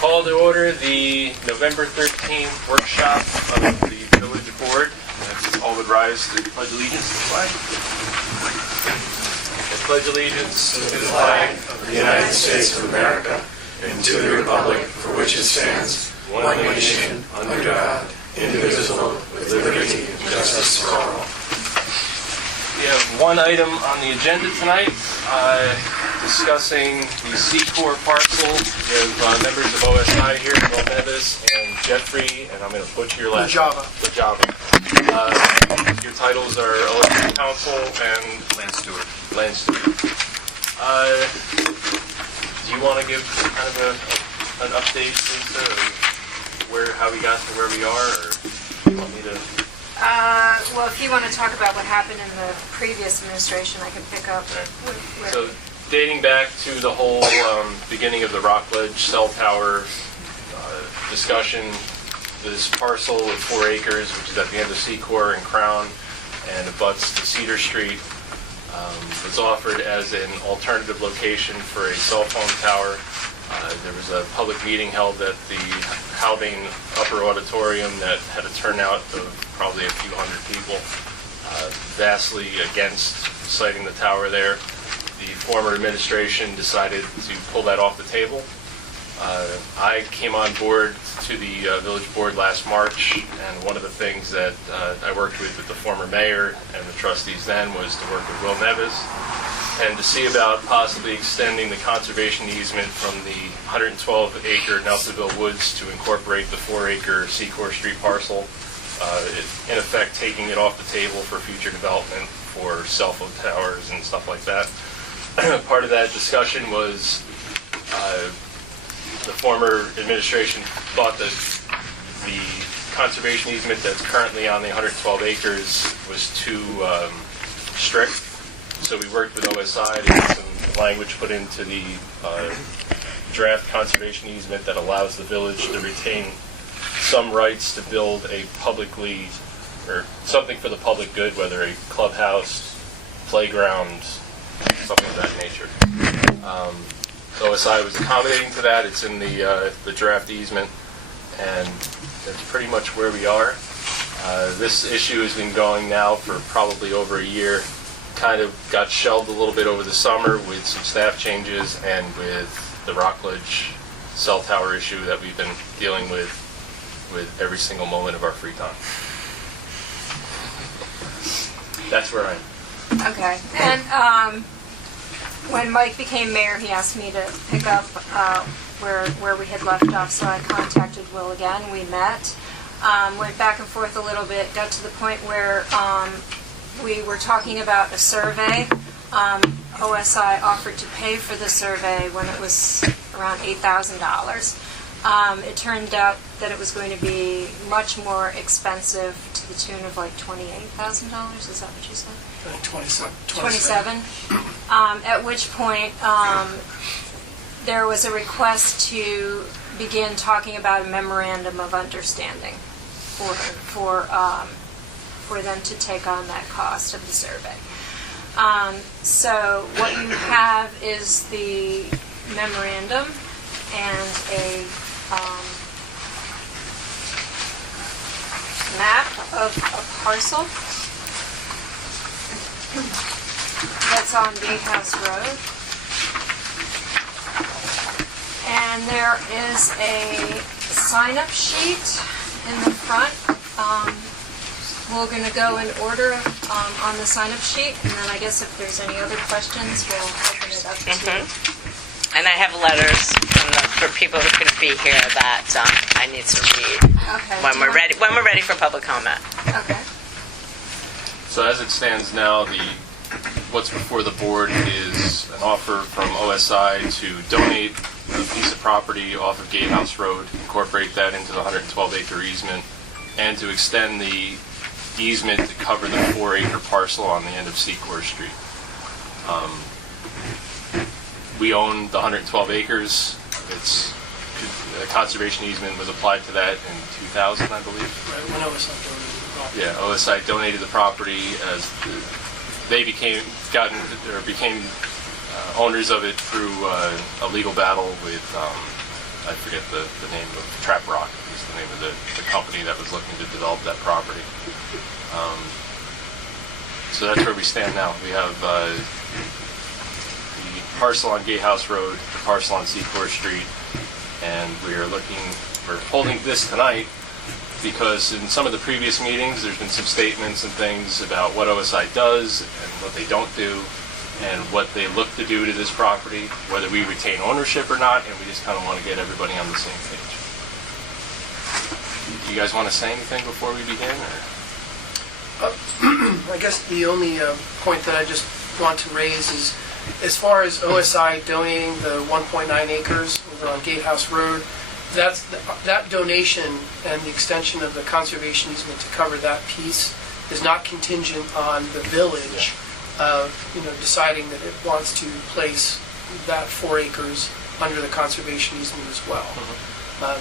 Call to order the November 13th workshop of the Village Board. All would rise to pledge allegiance to the flag. I pledge allegiance to the flag of the United States of America and to the republic for which it stands, one nation, under God, indivisible, with liberty and justice for all. We have one item on the agenda tonight, discussing the Secor parcel. We have members of OSI here, Will Nevis and Jeffrey, and I'm going to butcher your last name. Lajava. Your titles are elected counsel and land steward. Do you want to give kind of an update, Lisa, or how we got to where we are, or do you want me to? Well, if you want to talk about what happened in the previous administration, I can pick up. Right. So, dating back to the whole beginning of the Rockledge cell tower discussion, this parcel of 4 acres, which is at the end of Secor and Crown, and abuts to Cedar Street, was offered as an alternative location for a cell phone tower. There was a public meeting held at the Haldane Upper Auditorium that had a turnout of probably a few hundred people, vastly against siting the tower there. The former administration decided to pull that off the table. I came on board to the village board last March, and one of the things that I worked with the former mayor and the trustees then was to work with Will Nevis and to see about possibly extending the conservation easement from the 112-acre Nelsonville Woods to incorporate the 4-acre Secor Street parcel, in effect taking it off the table for future development for cell phone towers and stuff like that. Part of that discussion was the former administration thought that the conservation easement that's currently on the 112 acres was too strict. So we worked with OSI to get some language put into the draft conservation easement that allows the village to retain some rights to build a publicly, or something for the public good, whether a clubhouse, playground, something of that nature. OSI was accommodating to that. It's in the draft easement, and that's pretty much where we are. This issue has been going now for probably over a year. Kind of got shelved a little bit over the summer with some staff changes and with the Rockledge cell tower issue that we've been dealing with every single moment of our free time. That's where I am. Okay. And when Mike became mayor, he asked me to pick up where we had left off, so I contacted Will again. We met, went back and forth a little bit, got to the point where we were talking about a survey. OSI offered to pay for the survey when it was around $8,000. It turned out that it was going to be much more expensive, to the tune of like $28,000. Is that what you said? 27. At which point there was a request to begin talking about a memorandum of understanding for them to take on that cost of the survey. So what you have is the memorandum and a map of a parcel that's on Gatehouse Road. And there is a sign-up sheet in the front. We're going to go in order on the sign-up sheet, and then I guess if there's any other questions, we'll open it up to you. And I have letters for people who couldn't be here that I need to read when we're ready. When we're ready for public comment. Okay. So as it stands now, what's before the board is an offer from OSI to donate a piece of property off of Gatehouse Road, incorporate that into the 112-acre easement, and to extend the easement to cover the 4-acre parcel on the end of Secor Street. We own the 112 acres. It's a conservation easement was applied to that in 2000, I believe. Right, when OSI donated the property. Yeah, OSI donated the property as they became owners of it through a legal battle with, I forget the name of Trap Rock is the name of the company that was looking to develop that property. So that's where we stand now. We have the parcel on Gatehouse Road, the parcel on Secor Street, and we're holding this tonight because in some of the previous meetings, there's been some statements and things about what OSI does and what they don't do, and what they look to do to this property, whether we retain ownership or not, and we just kind of want to get everybody on the same page. Do you guys want to say anything before we begin? Or? I guess the only point that I just want to raise is, as far as OSI donating the 1.9 acres over on Gatehouse Road, that donation and the extension of the conservation easement to cover that piece is not contingent on the village deciding that it wants to place that 4 acres under the conservation easement as well.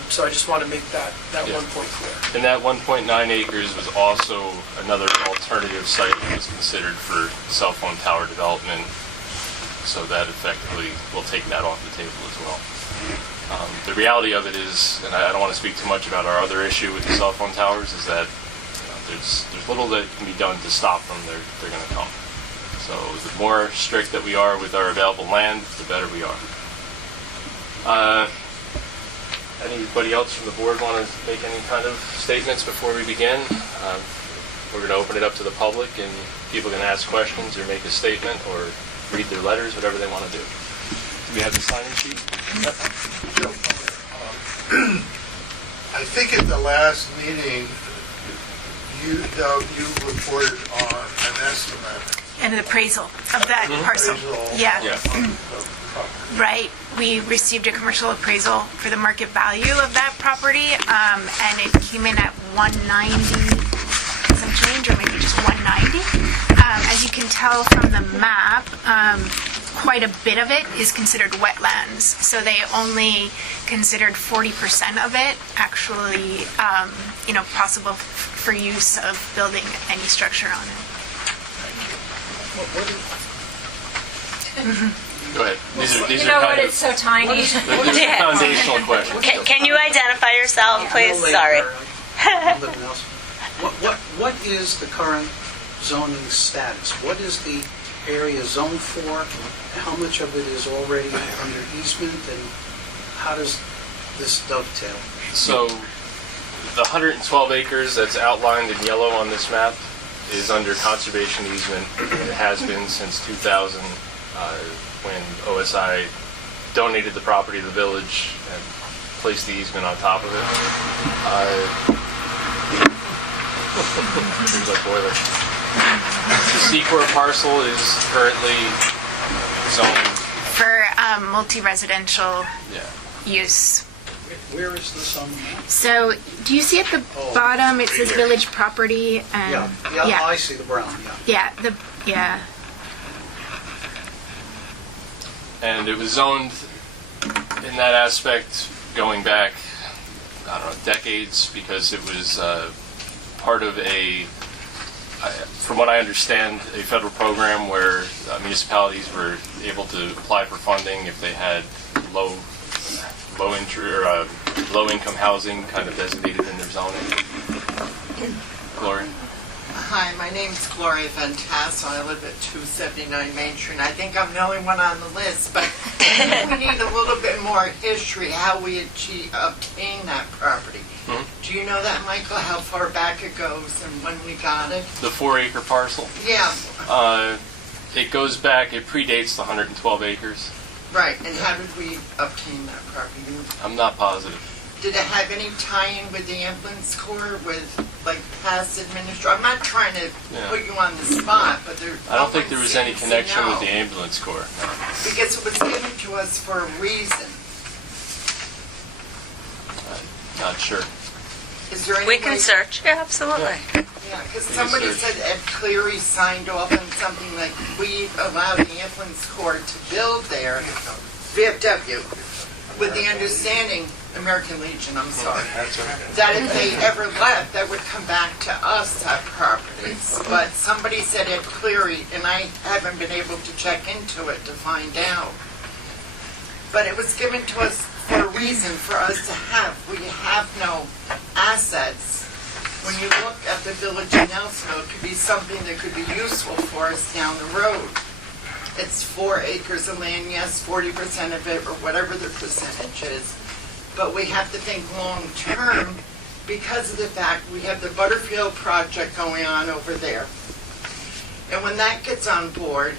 So I just want to make that one point clear. And that 1.9 acres was also another alternative site that was considered for cell phone tower development, so that effectively will take that off the table as well. The reality of it is, and I don't want to speak too much about our other issue with the cell phone towers, is that there's little that can be done to stop them. They're going to come. So the more strict that we are with our available land, the better we are. Anybody else from the board want to make any kind of statements before we begin? We're going to open it up to the public, and people can ask questions or make a statement or read their letters, whatever they want to do. Do we have the sign-in sheet? I think at the last meeting, you reported on an estimate. And an appraisal of that parcel. Appraisal Yeah. Yeah. of property. Right. We received a commercial appraisal for the market value of that property, and it came in at 190 some change, or maybe just 190. As you can tell from the map, quite a bit of it is considered wetlands, so they only considered 40% of it actually, possible for use of building any structure on it. Go ahead. These You are know what, kind it's so tiny. of foundational questions. Can you identify yourself, please? Sorry. Living else. What is the current zoning status? What is the area zoned for? How much of it is already under easement, and how does this dovetail? So the 112 acres that's outlined in yellow on this map is under conservation easement. It has been since 2000, when OSI donated the property to the village and placed the easement on top of it. Here's our boiler. The Secor parcel is currently zoned. For multi-residential Yeah. use. Where is this on the map? So, do you see at the bottom it says village property? And, Yeah, I see the brown, yeah. Yeah. And it was zoned in that aspect going back, I don't know, decades, because it was part of from what I understand, a federal program where municipalities were able to apply for funding if they had low income housing kind of designated in their zoning. Gloria? Hi, my name's Gloria Van Tassel. I live at 279 Main Street. I think I'm the only one on the list, but I think we need a little bit more history, how we obtained that property. Do you know that, Michael, how far back it goes and when we got it? The 4-acre parcel? Yeah, It goes back, it predates the 112 acres. right. And how did we obtain that property? I'm not positive. Did it have any tie-in with the ambulance corps, with like past administration? I'm not trying to put you on the spot, but there. I don't think there was any seems to connection with know. the ambulance corps. No. Because it was given to us for a reason. Not sure. Is there any We way? can search. Yeah, absolutely. Yeah, because somebody said Ed Cleary signed off on something like we allowed the ambulance corps to build there, VFW, with the understanding, American Legion, I'm sorry, That's okay. that if they ever left, that would come back to us at properties. But somebody said at Cleary, and I haven't been able to check into it to find out. But it was given to us for a reason for us to have. We have no assets. When you look at the village of Nelsonville, it could be something that could be useful for us down the road. It's 4 acres of land, yes, 40% of it, or whatever the percentage is. But we have to think long-term because of the fact we have the Butterfield project going on over there. And when that gets on board,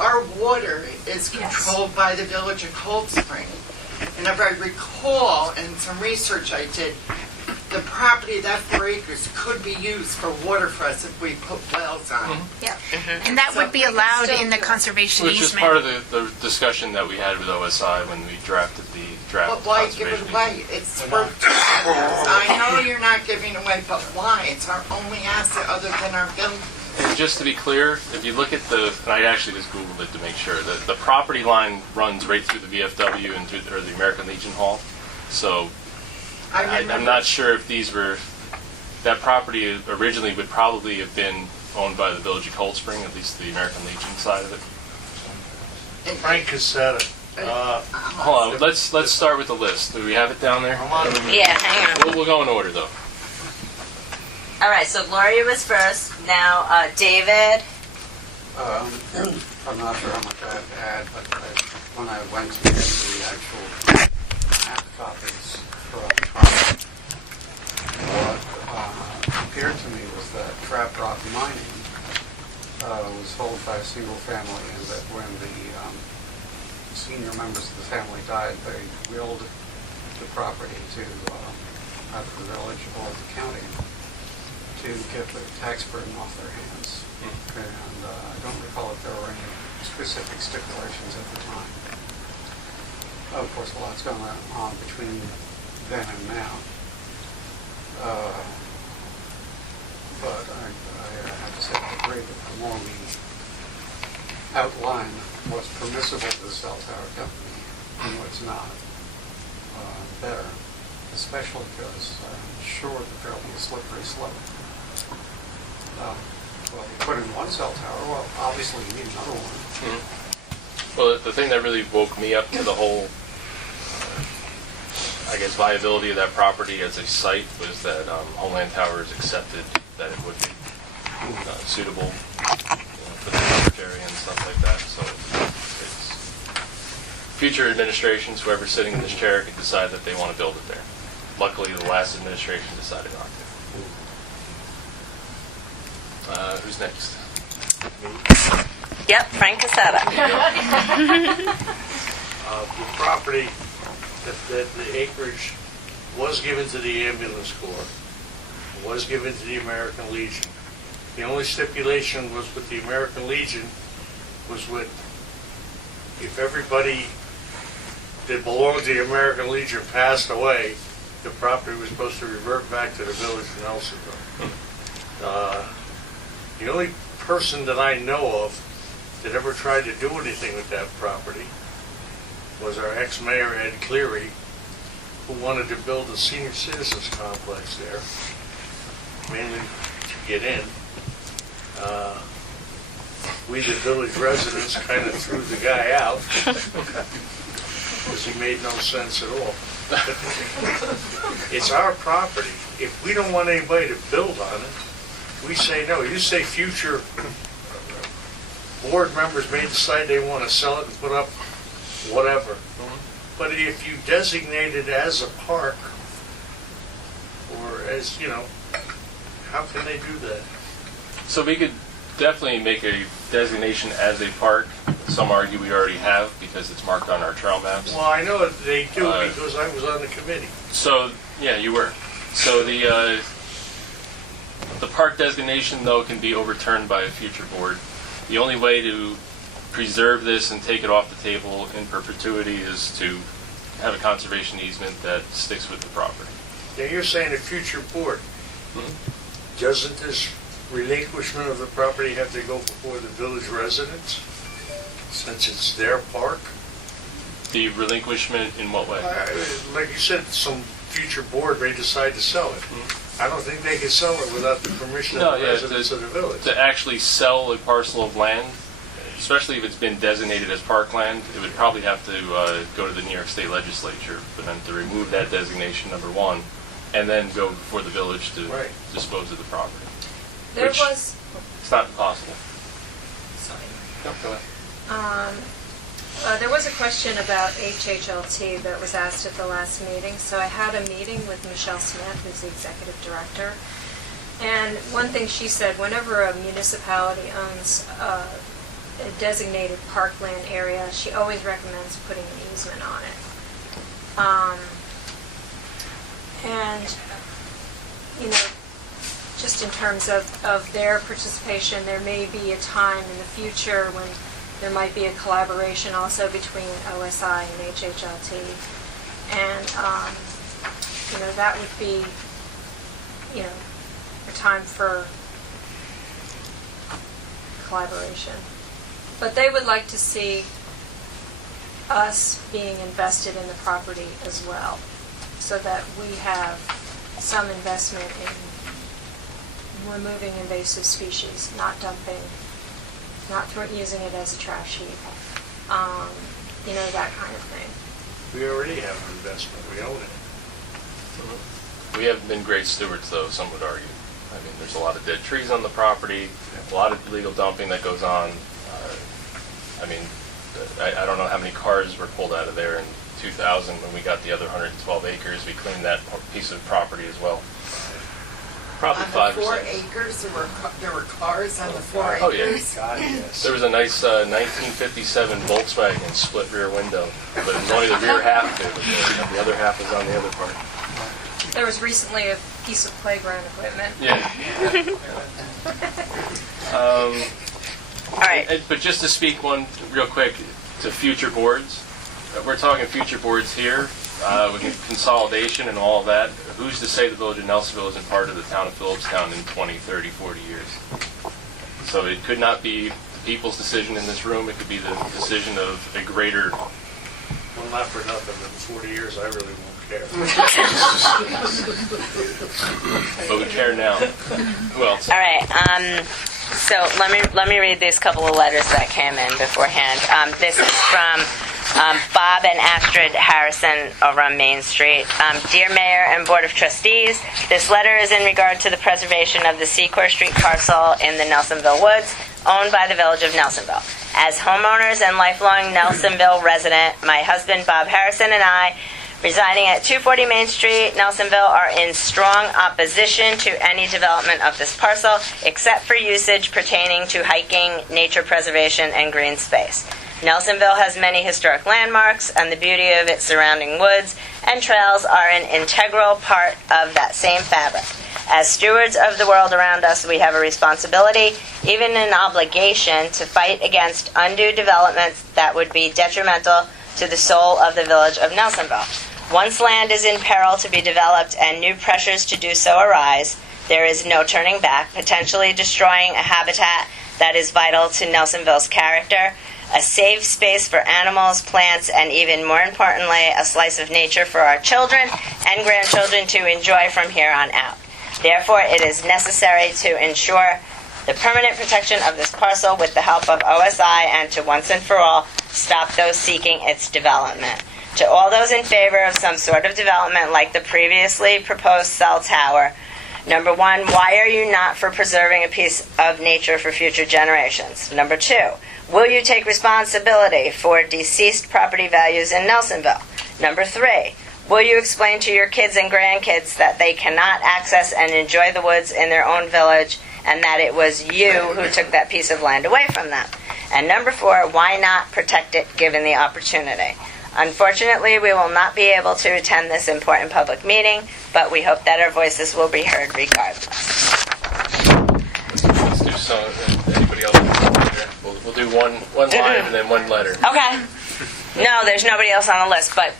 our water is controlled by the village of Cold Spring. And if I recall, in some research I did, the property, that 4 acres, could be used for water for us if we put wells on it. Yeah. And that would be allowed in the conservation Which is easement. part of the discussion that we had with OSI when we drafted the draft. But why give it conservation away? It's worth I know you're not giving away, but why? It's our only asset other than our building. And just to be clear, if you look at and I actually just Googled it to make sure, the property line runs right through the VFW and through the American Legion Hall. So I'm not sure if that property originally would probably have been owned by the village of Cold Spring, at least the American Legion side of it. Frank Cassetta. Hold on, let's start with the list. Do we have it down there? Yeah, hang on. We'll go in order though. All right, so Gloria was first. Now, David. I'm not sure how much I have to add, but when I went to get the actual map copies from what appeared to me was that trap rock mining was held by a single family, and that when the senior members of the family died, they willed the property to either the village or the county to get the tax burden off their hands. And I don't recall if there were any specific stipulations at the time. Of course, a lot's gone on between then and now. But I have to say I agree that the more we outline what's permissible to the cell tower company and what's not, better, especially because I'm sure that there'll be a slippery slope. Well, you put in one cell tower, well, obviously you need another one. Mm-hmm. Well, the thing that really woke me up to the whole, I guess, viability of that property as a site was that Homeland Towers accepted that it would be suitable for the coverage area and stuff like that. So it's future administrations, whoever's sitting in this chair, could decide that they want to build it there. Luckily, the last administration decided not to. Who's next? Yep, Frank Cassetta. The property, that the acreage was given to the ambulance corps, was given to the American Legion. The only stipulation was with the American Legion was with, if everybody that belonged to the American Legion passed away, the property was supposed to revert back to the village of Nelsonville. The only person that I know of that ever tried to do anything with that property was our ex-mayor, Ed Cleary, who wanted to build a senior citizens complex there, mainly to get in. We, the village residents, kind of threw the guy out because he made no sense at all. It's our property. If we don't want anybody to build on it, we say no. You say future board members may decide they want to sell it and put up whatever. But if you designate it as a park, or as, how can they do that? So we could definitely make a designation as a park. Some argue we already have because it's marked on our trail maps. Well, I know that they do because I was on the committee. So, yeah, you were. So the park designation, though, can be overturned by a future board. The only way to preserve this and take it off the table in perpetuity is to have a conservation easement that sticks with the property. Now, you're saying a future board. Mm-hmm. Doesn't this relinquishment of the property have to go before the village residents, since it's their park? The relinquishment in what way? Like you said, some future board may decide to sell it. I don't think they can sell it without the permission of the residents of the village. To actually sell a parcel of land, especially if it's been designated as parkland, it would probably have to go to the New York State Legislature for them to remove that designation, number one, and then go before the village to dispose of the property. There Which- was, It's not impossible. sorry. No, go ahead. There was a question about HHLT that was asked at the last meeting. So I had a meeting with Michelle Smith, who's the executive director. And one thing she said, whenever a municipality owns a designated parkland area, she always recommends putting an easement on it. And, you know, just in terms of their participation, there may be a time in the future when there might be a collaboration also between OSI and HHLT. And, you know, that would be, you know, a time for collaboration. But they would like to see us being invested in the property as well, so that we have some investment in removing invasive species, not dumping, not using it as a trash heap, you know, that kind of thing. We already have an investment, we own it. We haven't been great stewards, though, some would argue. I mean, there's a lot of dead trees on the property, a lot of illegal dumping that goes on. I mean, I don't know how many cars were pulled out of there in 2000 when we got the other 112 acres. We cleaned that piece of property as well. Probably On 5 the or 4 6. acres, there were cars on the 4 Oh, yeah. acres? God, yes. There was a nice 1957 Volkswagen split rear window, but it was only the rear half of it was there. The other half was on the other part. There was recently a piece of playground equipment. Yeah. All right. But just to speak one real quick to future boards, we're talking future boards here with consolidation and all of that. Who's to say the village of Nelsonville isn't part of the town of Phillipstown in 20, 30, 40 years? So it could not be the people's decision in this room. It could be the decision of a greater. Well, not for nothing, in 40 years, I really won't care. But we care now. Who else? All right. So let me read these couple of letters that came in beforehand. This is from Bob and Astrid Harrison over on Main Street. Dear Mayor and Board of Trustees, this letter is in regard to the preservation of the Secor Street parcel in the Nelsonville Woods, owned by the Village of Nelsonville. As homeowners and lifelong Nelsonville resident, my husband Bob Harrison and I, residing at 240 Main Street, Nelsonville, are in strong opposition to any development of this parcel, except for usage pertaining to hiking, nature preservation, and green space. Nelsonville has many historic landmarks, and the beauty of its surrounding woods and trails are an integral part of that same fabric. As stewards of the world around us, we have a responsibility, even an obligation, to fight against undue developments that would be detrimental to the soul of the village of Nelsonville. Once land is in peril to be developed and new pressures to do so arise, there is no turning back, potentially destroying a habitat that is vital to Nelsonville's character, a safe space for animals, plants, and even more importantly, a slice of nature for our children and grandchildren to enjoy from here on out. Therefore, it is necessary to ensure the permanent protection of this parcel with the help of OSI and to once and for all stop those seeking its development. To all those in favor of some sort of development like the previously proposed cell tower, number one, why are you not for preserving a piece of nature for future generations? Number two, will you take responsibility for deceased property values in Nelsonville? Number three, will you explain to your kids and grandkids that they cannot access and enjoy the woods in their own village and that it was you who took that piece of land away from them? And number four, why not protect it given the opportunity? Unfortunately, we will not be able to attend this important public meeting, but we hope that our voices will be heard regardless. Let's do some. Anybody else? We'll do one live and then one letter. Okay. No, there's nobody else on the list, but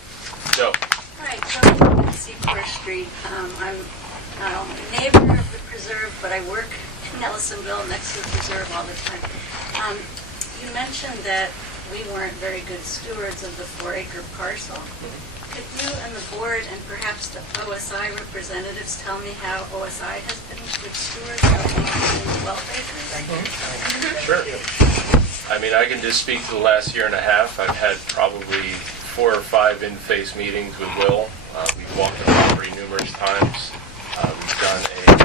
Joe. Hi, Joe at Secor Street. I'm not only a neighbor of the preserve, but I work in Nelsonville next to the preserve all the time. You mentioned that we weren't very good stewards of the 4-acre parcel. Could you and the board and perhaps the OSI representatives tell me how OSI has been good stewards of the 12 acres? Sure. I mean, I can just speak to the last year and a half. I've had probably 4 or 5 in-face meetings with Will. We've walked the property numerous times. We've done a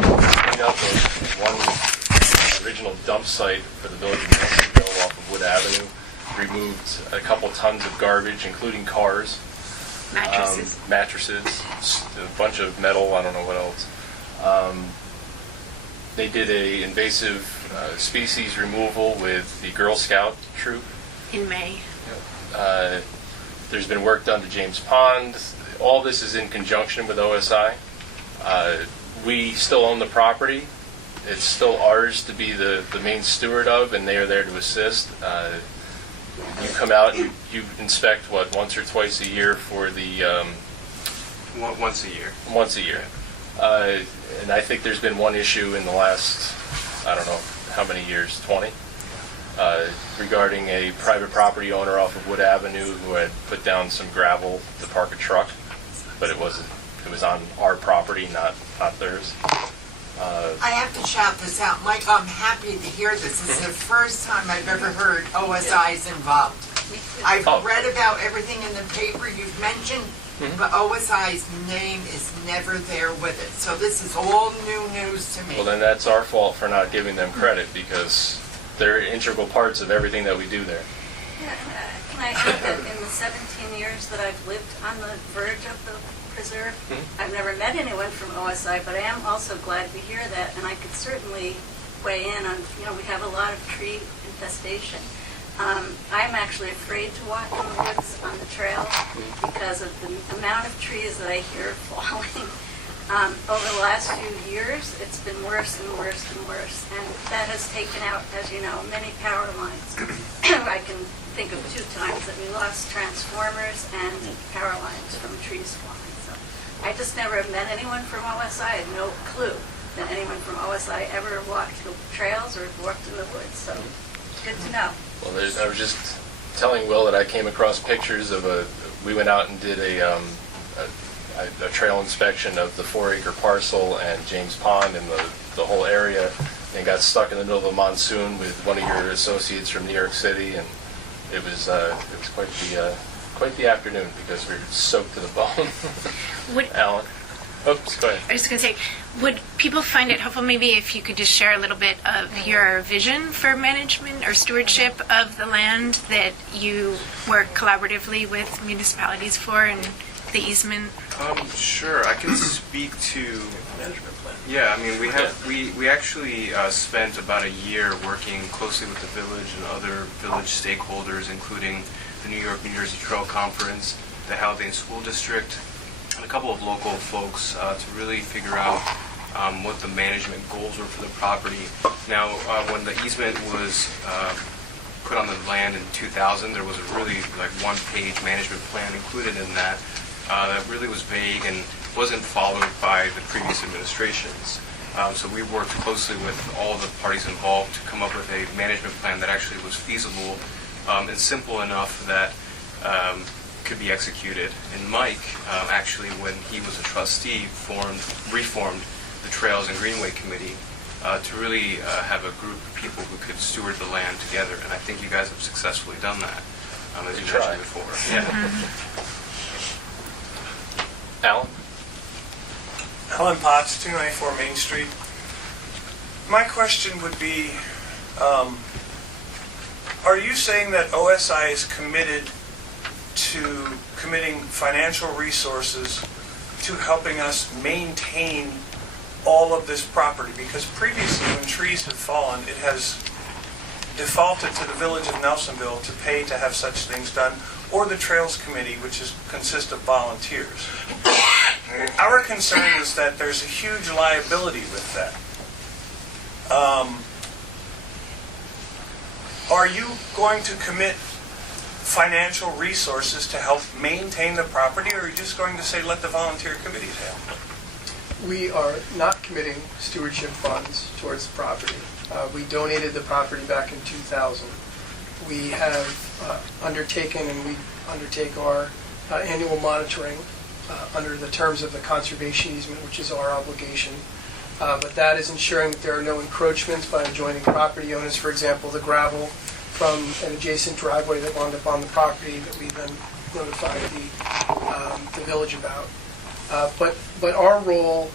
cleanup of one original dump site for the village of Nelsonville off of Wood Avenue. Removed a couple tons of garbage, including cars. Mattresses, a bunch of metal, I don't know what else. They did a invasive species removal with the Girl Scout troop. In May. There's been work done to James Pond. All this is in conjunction with OSI. We still own the property. It's still ours to be the main steward of, and they are there to assist. You come out and you inspect, what, once or twice a year for the... Once a year. Once a year. And I think there's been one issue in the last, I don't know how many years, 20, regarding a private property owner off of Wood Avenue who had put down some gravel to park a truck, but it was on our property, not theirs. I have to shout this out. Mike, I'm happy to hear this. This is the first time I've ever heard OSI is involved. I've read about everything in the paper you've mentioned, but OSI's name is never there with it. So this is all new news to me. Well, then that's our fault for not giving them credit, because they're integral parts of everything that we do there. Yeah, can I add that in the 17 years that I've lived on the verge of the preserve, I've never met anyone from OSI, but I am also glad to hear that, and I could certainly weigh in on, we have a lot of tree infestation. I'm actually afraid to walk in the woods on the trail because of the amount of trees that I hear falling. Over the last few years, it's been worse and worse and worse, and that has taken out, as you know, many power lines. I can think of 2 times that we lost transformers and power lines from trees falling. So I just never met anyone from OSI. I had no clue that anyone from OSI ever walked the trails or walked in the woods. So good to know. Well, I was just telling Will that I came across pictures of we went out and did a trail inspection of the 4-acre parcel and James Pond and the whole area, and got stuck in the middle of a monsoon with one of your associates from New York City, and it was quite the afternoon because we were soaked to the bone. Alan? Oops, go ahead. I was just going to say, would people find it helpful maybe if you could just share a little bit of your vision for management or stewardship of the land that you work collaboratively with municipalities for and the easement? Sure, I can speak to management plan. Yeah, I mean, we actually spent about a year working closely with the village and other village stakeholders, including the New York, New Jersey Trail Conference, the Haldane School District, and a couple of local folks to really figure out what the management goals were for the property. Now, when the easement was put on the land in 2000, there was a really one-page management plan included in that that really was vague and wasn't followed by the previous administrations. So we worked closely with all the parties involved to come up with a management plan that actually was feasible and simple enough that could be executed. And Mike, actually, when he was a trustee, reformed the Trails and Greenway Committee to really have a group of people who could steward the land together. And I think you guys have successfully done that, as you mentioned before. Yeah. Alan? Alan Potts, 294 Main Street. My question would be, are you saying that OSI is committed to committing financial resources to helping us maintain all of this property? Because previously, when trees have fallen, it has defaulted to the village of Nelsonville to pay to have such things done, or the Trails Committee, which consists of volunteers. Our concern is that there's a huge liability with that. Are you going to commit financial resources to help maintain the property, or are you just going to say let the volunteer committees handle it? We are not committing stewardship funds towards the property. We donated the property back in 2000. we have undertaken, and we undertake our annual monitoring under the terms of the conservation easement, which is our obligation. But that is ensuring that there are no encroachments by adjoining property owners. For example, the gravel from an adjacent driveway that wound up on the property that we then notified the village about. But our role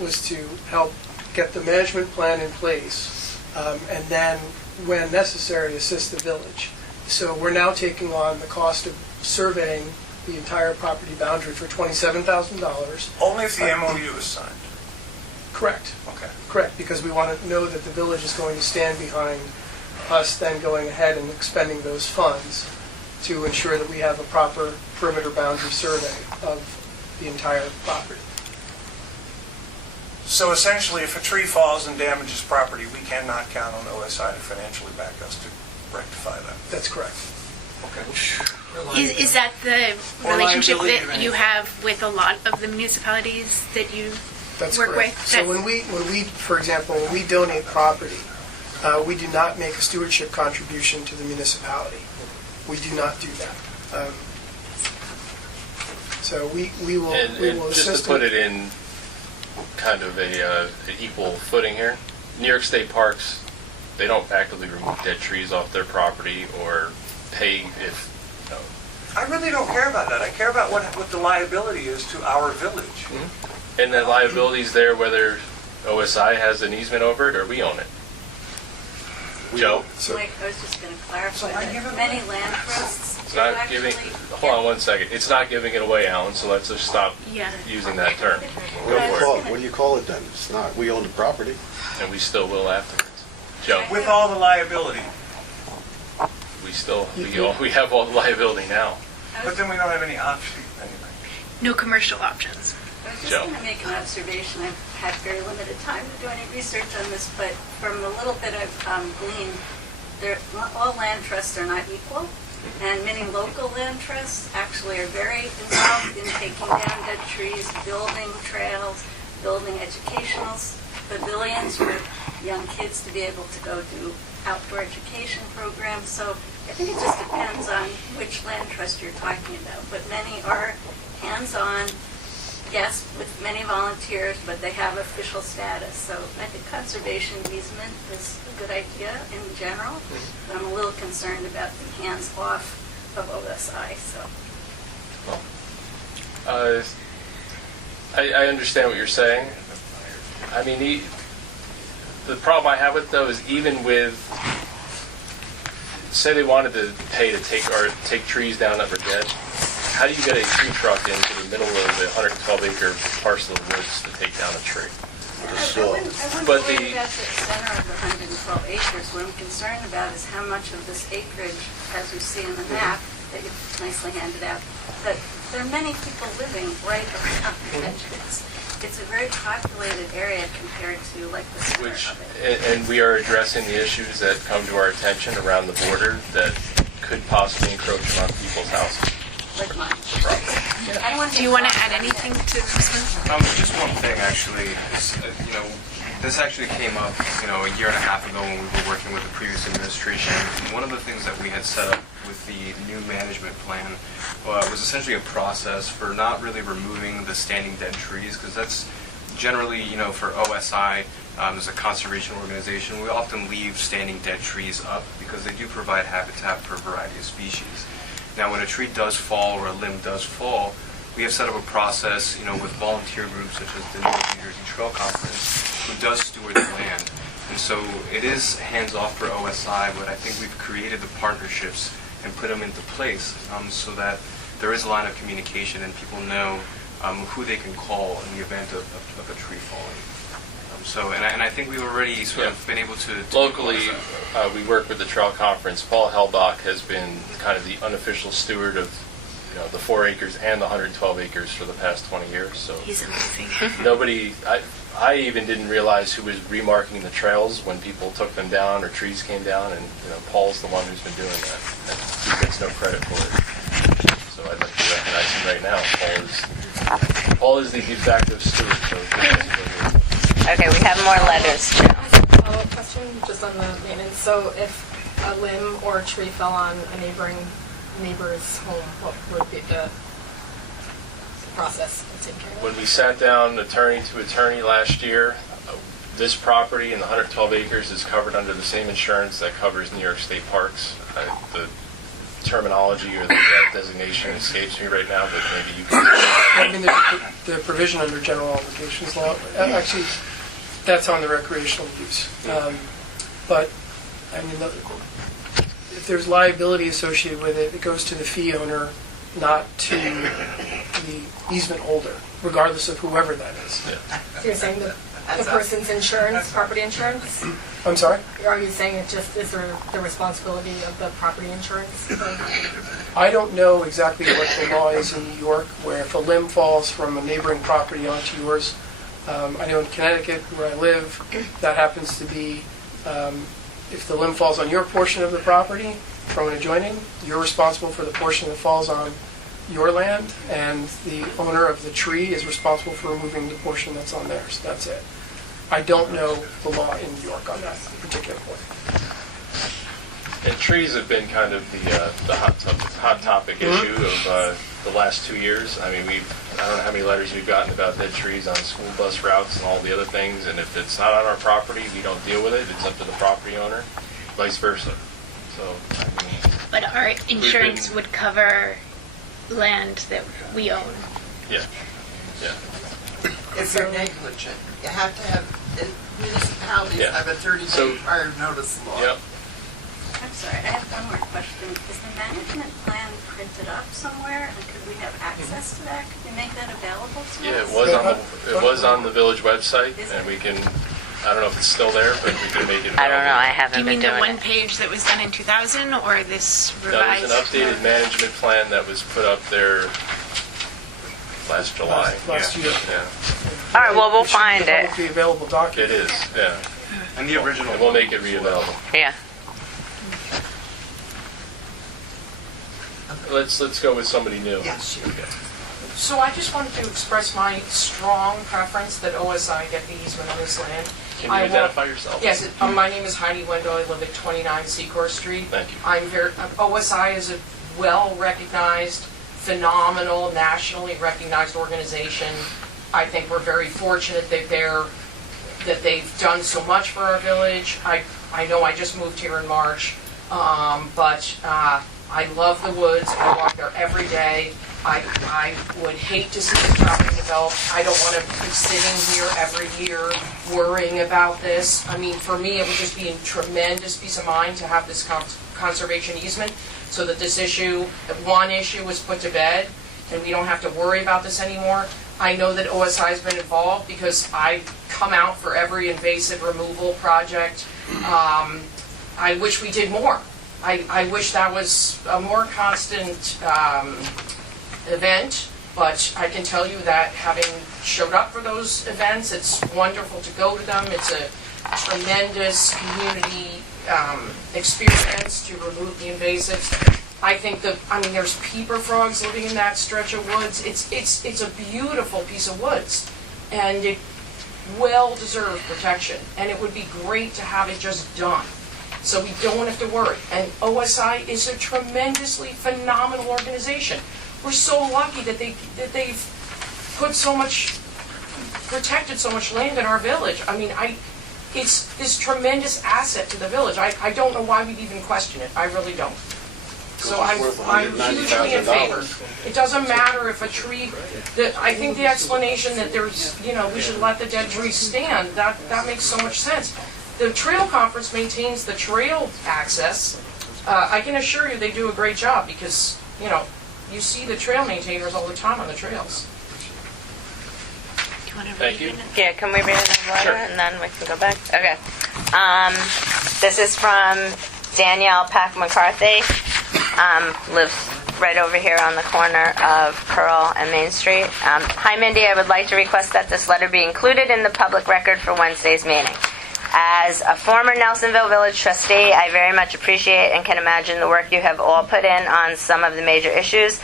was to help get the management plan in place, and then, when necessary, assist the village. So we're now taking on the cost of surveying the entire property boundary for $27,000. Only if the MOU is signed. Correct. Okay. Correct, because we want to know that the village is going to stand behind us then going ahead and expending those funds to ensure that we have a proper perimeter boundary survey of the entire property. So essentially, if a tree falls and damages property, we cannot count on OSI to financially back us to rectify that. That's correct. Is that the Or relationship liability that of you anything. have with a lot of the municipalities that you That's work correct. with? So when we, for example, when we donate property, we do not make a stewardship contribution to the municipality. We do not do that. So we will And just assist. to put it in kind of an equal footing here, New York State parks, they don't actively remove dead trees off their property or pay if, you know, I really don't care about that. I care about what the liability is to our village. and that liability's there whether OSI has an easement over it or we own it. Joe? Mike, I was just going to clarify I give that it many land trusts It's do not actually giving, get- hold on 1 second, it's not giving it away, Alan, so let's just stop Yeah. using that term. But I was What gonna- do you call it then? It's not, we own the property. And we still will afterwards. Joe, With all the liability. we have all the liability now. But then we don't have any option anyway. No commercial options. I was just Joe. going to make an observation. I've had very limited time to do any research on this, but from the little bit I've gleaned, all land trusts are not equal, and many local land trusts actually are very involved in taking down dead trees, building trails, building educational pavilions for young kids to be able to go do outdoor education programs. So I think it just depends on which land trust you're talking about, but many are hands-on, yes, with many volunteers, but they have official status. So I think conservation easement is a good idea in general, but I'm a little concerned about the hands-off of OSI, so. I understand what you're saying. I mean, the problem I have with it, though, is even with, say they wanted to pay to take trees down that were dead, how do you get a tree truck into the middle of the 112-acre parcel of woods to take down a tree? I wouldn't But worry about the center of the 112 acres. What I'm concerned about is how much of this acreage, as you see in the map, that you nicely handed out, that there are many people living right around the edges. It's a very populated area compared to like the center Which, of it. and we are addressing the issues that come to our attention around the border that could possibly encroach on people's houses. Like mine. I don't want Do you want to add anything to this one? Just one thing, actually. Is, this actually came up, a year and a half ago when we were working with the previous administration. One of the things that we had set up with the new management plan was essentially a process for not really removing the standing dead trees, because that's generally, for OSI, as a conservation organization, we often leave standing dead trees up because they do provide habitat for a variety of species. Now, when a tree does fall or a limb does fall, we have set up a process, with volunteer groups such as the New Jersey Trail Conference, who does steward the land. And so it is hands-off for OSI, but I think we've created the partnerships and put them into place so that there is a line of communication and people know who they can call in the event of a tree falling. And I think we've already sort of been able to Locally, we work with the Trail Conference. Paul Hellbach has been kind of the unofficial steward of the 4 acres and the 112 acres for the past 20 years. So He's amazing. nobody, I even didn't realize who was remarking the trails when people took them down or trees came down, and Paul's the one who's been doing that. And he gets no credit for it. So I'd like to recognize him right now. Paul is the de facto steward. So Okay, we have more letters. Follow-up question, just on the maintenance. So if a limb or a tree fell on a neighbor's home, what would be the process of taking care of it? When we sat down attorney to attorney last year, this property and the 112 acres is covered under the same insurance that covers New York State parks. The terminology or the designation escapes me right now, but maybe you can. I mean, the provision under general obligations law, actually, that's on the recreational use. But, I mean, if there's liability associated with it, it goes to the fee owner, not to the easement holder, regardless of whoever that is. So you're saying the person's insurance, property insurance? I'm sorry? Are you saying it just is the responsibility of the property insurance? I don't know exactly what the law is in New York, where if a limb falls from a neighboring property onto yours. I know in Connecticut, where I live, that happens to be, if the limb falls on your portion of the property from an adjoining, you're responsible for the portion that falls on your land, and the owner of the tree is responsible for removing the portion that's on theirs. That's it. I don't know the law in New York on that particular point. And trees have been kind of the hot topic issue of the last 2 years. I mean, I don't know how many letters we've gotten about dead trees on school bus routes and all the other things, and if it's not on our property, we don't deal with it. It's up to the property owner, vice versa. So, I mean... But our insurance would cover land that we own. Yeah, yeah. If you're negligent, you have to have, municipalities have a 30-day prior notice law. Yep. I'm sorry, I have one more question. Is the management plan printed up somewhere, and could we have access to that? Could we make that available to us? Yeah, it was on the village website, and we can, I don't know if it's still there, but we can make it available. I don't know, I Do haven't you been mean the doing one it. page that was done in 2000 or this That revised? was an updated management plan that was put up there last July. Last year. Yeah, All right, well, we'll It should be find a it. publicly available document. it is, yeah. And the original. And we'll make it re-available. Yeah. Let's go with somebody new. Yes, you So I just wanted to express my strong preference that OSI get the easement on this land. Can you I will- identify yourself? Yes, my name is Heidi Wendell. I live at 29 Secor Street. Thank you. OSI is a well-recognized, phenomenal, nationally recognized organization. I think we're very fortunate that they've done so much for our village. I know I just moved here in March, but I love the woods. I walk there every day. I would hate to see the property developed. I don't want to be sitting here every year worrying about this. I mean, for me, it would just be a tremendous peace of mind to have this conservation easement so that one issue was put to bed and we don't have to worry about this anymore. I know that OSI has been involved because I come out for every invasive removal project. I wish we did more. I wish that was a more constant event, but I can tell you that having showed up for those events, it's wonderful to go to them. It's a tremendous community experience to remove the invasives. I think there's peeper frogs living in that stretch of woods. It's a beautiful piece of woods, and it well deserves protection. And it would be great to have it just done, so we don't have to worry. And OSI is a tremendously phenomenal organization. We're so lucky that they've put so much, protected so much land in our village. I mean, it's this tremendous asset to the village. I don't know why we'd even question it. I really don't. So I'm hugely in favor. It doesn't matter if a tree, I think the explanation that we should let the dead trees stand, that makes so much sense. The Trail Conference maintains the trail access. I can assure you they do a great job because, you see the trail maintainers all the time on the trails. Thank you. Yeah, can we read the letter Sure. and then we can go back? Okay. This is from Danielle Pack McCarthy. Lives right over here on the corner of Pearl and Main Street. Hi, Mindy. I would like to request that this letter be included in the public record for Wednesday's meeting. As a former Nelsonville Village trustee, I very much appreciate and can imagine the work you have all put in on some of the major issues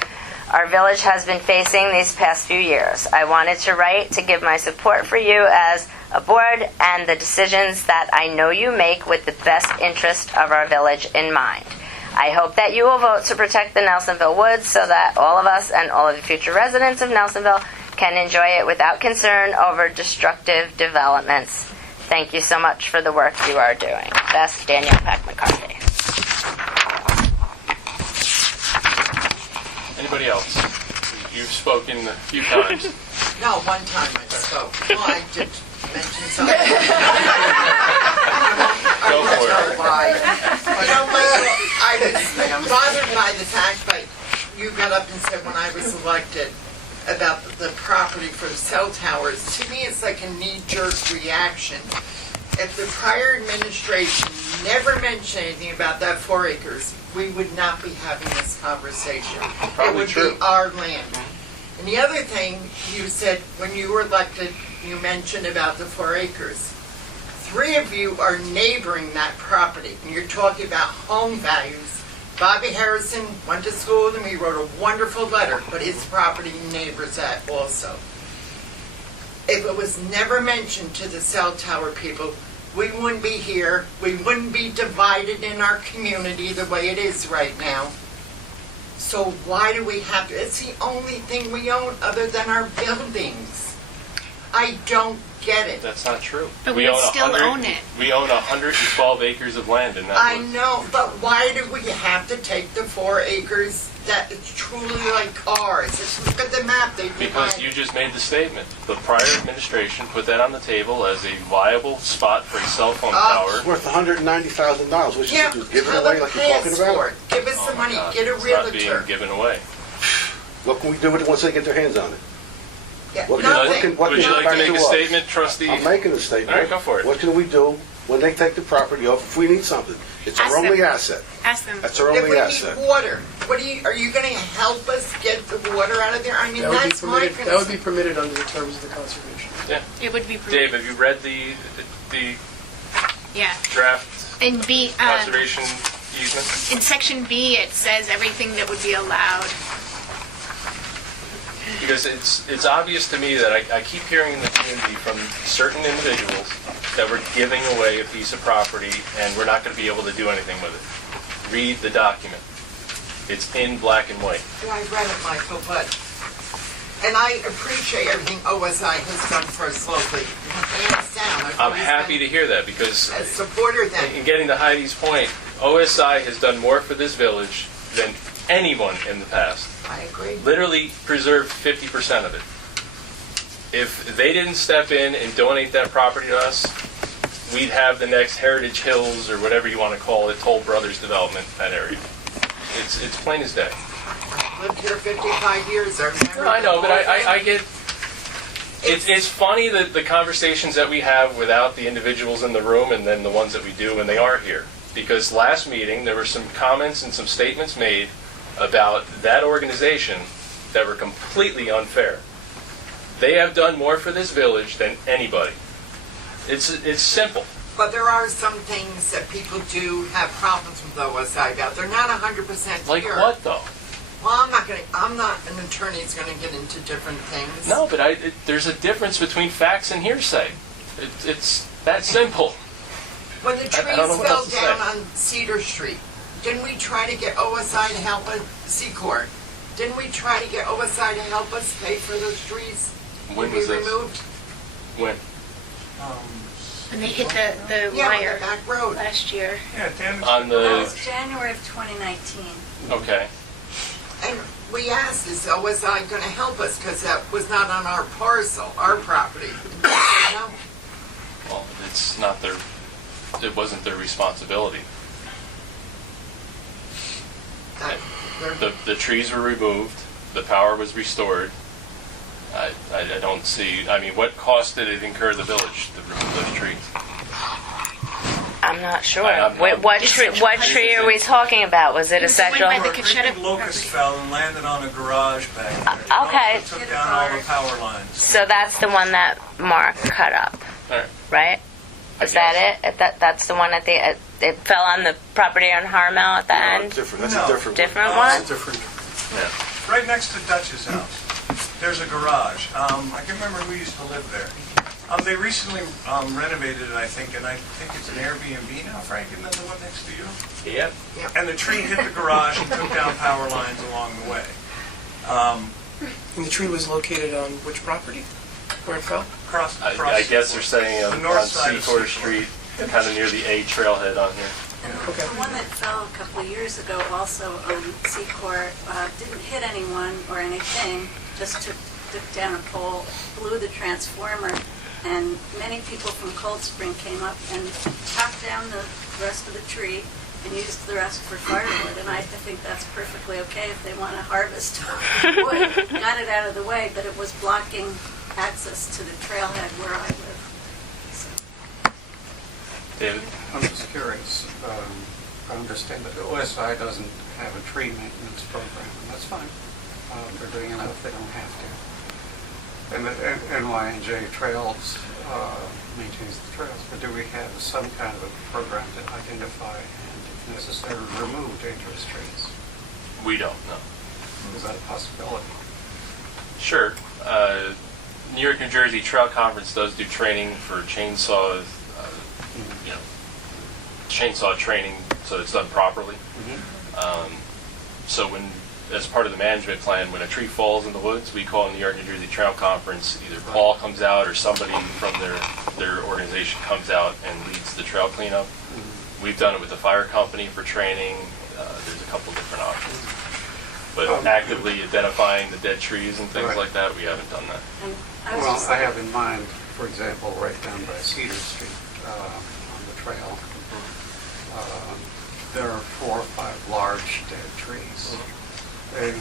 our village has been facing these past few years. I wanted to write to give my support for you as a board and the decisions that I know you make with the best interest of our village in mind. I hope that you will vote to protect the Nelsonville Woods so that all of us and all of the future residents of Nelsonville can enjoy it without concern over destructive developments. Thank you so much for the work you are doing. Best, Danielle Peck McCarthy. Anybody else? You've spoken a few times. No, one time I spoke. Well, I did mention something. Go for it. Why. You know, Michael, I was bothered by the fact that you got up and said when I was elected about the property for the cell towers. To me, it's like a knee-jerk reaction. If the prior administration never mentioned anything about that 4 acres, we would not be having this conversation. Probably it would true. be our land. And the other thing you said when you were elected, you mentioned about the 4 acres. 3 of you are neighboring that property, and you're talking about home values. Bobby Harrison went to school with him. He wrote a wonderful letter, but his property neighbors that also. If it was never mentioned to the cell tower people, we wouldn't be here. We wouldn't be divided in our community the way it is right now. So why do we have to? It's the only thing we own other than our buildings. I don't get it. That's not true. But we still own it. We own 112 acres of land in that I woods. know, but why do we have to take the 4 acres that is truly like ours? Just look at the map. They Because divide- you just made the statement. The prior administration put that on the table as a viable spot for a cell phone tower. It's worth $190,000. What should Yeah, you do? Give it tell away them like you're pay talking us about? for it. Give us Oh the my money. God, Get a it's not being realtor. given away. What can we do with it once they get their hands on it? Yeah, What Would you like, nothing. what would you can like back to make a to us? statement, trustee? I'm making a statement. All right, go for it. What can we do when they take the property off if we need something? It's Ask our only them. asset. Ask them. That's our If only we asset. need water, are you going to help us get the water out of there? I mean, That would be that's my permitted, concern. that would be permitted under the terms of the conservation. It would be Dave, permitted. have you read the Yeah. draft And B, conservation easement? in section B, it says everything that would be allowed. Because it's obvious to me that I keep hearing in the community from certain individuals that we're giving away a piece of property and we're not going to be able to do anything with it. Read the document. It's in black and white. Yeah, I read it, Michael, and I appreciate everything OSI has done for us locally. Hands down. I'm happy to hear that because A supporter then. in getting to Heidi's point, OSI has done more for this village than anyone in the past. I agree. Literally preserved 50% of it. If they didn't step in and donate that property to us, we'd have the next Heritage Hills or whatever you want to call it, Toll Brothers development, that area. It's plain as day. Lived here 55 years. I remember. No, I know, but the whole I thing. get... It's funny that the conversations that we have without the individuals in the room and then the ones that we do when they are here. Because last meeting, there were some comments and some statements made about that organization that were completely unfair. They have done more for this village than anybody. It's simple. But there are some things that people do have problems with OSI about. They're not 100% Like pure. what, though? Well, I'm not an attorney who's going to get into different things. No, but there's a difference between facts and hearsay. It's that simple. When the trees I don't know what fell else to down say. on Cedar Street, didn't we try to get OSI to help us? Secor, didn't we try to get OSI to help us pay for those trees? When to was be this? removed? When? And they hit the Yeah, on wire the back road. last year. Yeah, damn it. On That the... was January of 2019. Okay. And we asked, is OSI going to help us? Because that was not on our parcel, our property. And they said no. Well, it's not their... It wasn't their responsibility. That- they're- The trees were removed, the power was restored. I don't see, I mean, what cost did it incur the village to remove those trees? I'm not sure. I'm- Wait, what tree are we talking about? Was it a It was the one central? by the A Cachetta freaking locust property. fell and landed on a garage back there. It Okay. also took down all the power lines. So that's the one that Mark cut up, All right. right? Is that it? That's the one at the... It fell on the property on Harmel at the No, end? it's different. That's No. a different one. Different No, one? It's a different. Yeah. Right next to Dutch's house, there's a garage. I can remember who used to live there. They recently renovated it, I think, and I think it's an Airbnb now, Frank, isn't that the one next to you? Yep. And the tree hit the garage and took down power lines along the way. And the tree was located on which property? Where it fell? I guess they're saying The on north side of Secor Secor. Street, kind of near the A trailhead on here. And the one that fell a couple of years ago also on Secor didn't hit anyone or anything, just took down a pole, blew the transformer, and many people from Cold Spring came up and chopped down the rest of the tree and used the rest for firewood. And I think that's perfectly okay if they want to harvest wood. Got it out of the way, but it was blocking access to the trailhead where I live. So. David? I'm just curious. I understand that OSI doesn't have a tree maintenance program, and that's fine. They're doing enough, they don't have to. And the NYNJ Trails maintains the trails, but do we have some kind of a program to identify and, if necessary, remove dangerous trees? We don't, no. Is that a possibility? Sure. New York, New Jersey Trail Conference does do training for chainsaw, chainsaw training, so it's done properly. So when, as part of the management plan, when a tree falls in the woods, we call New York, New Jersey Trail Conference. Either Paul comes out or somebody from their organization comes out and leads the trail cleanup. We've done it with the fire company for training. There's a couple different options. But actively identifying the dead trees and things like that, we haven't done that. Well, I have in mind, for example, right down by Cedar Street on the trail, there are 4 or 5 large dead trees. And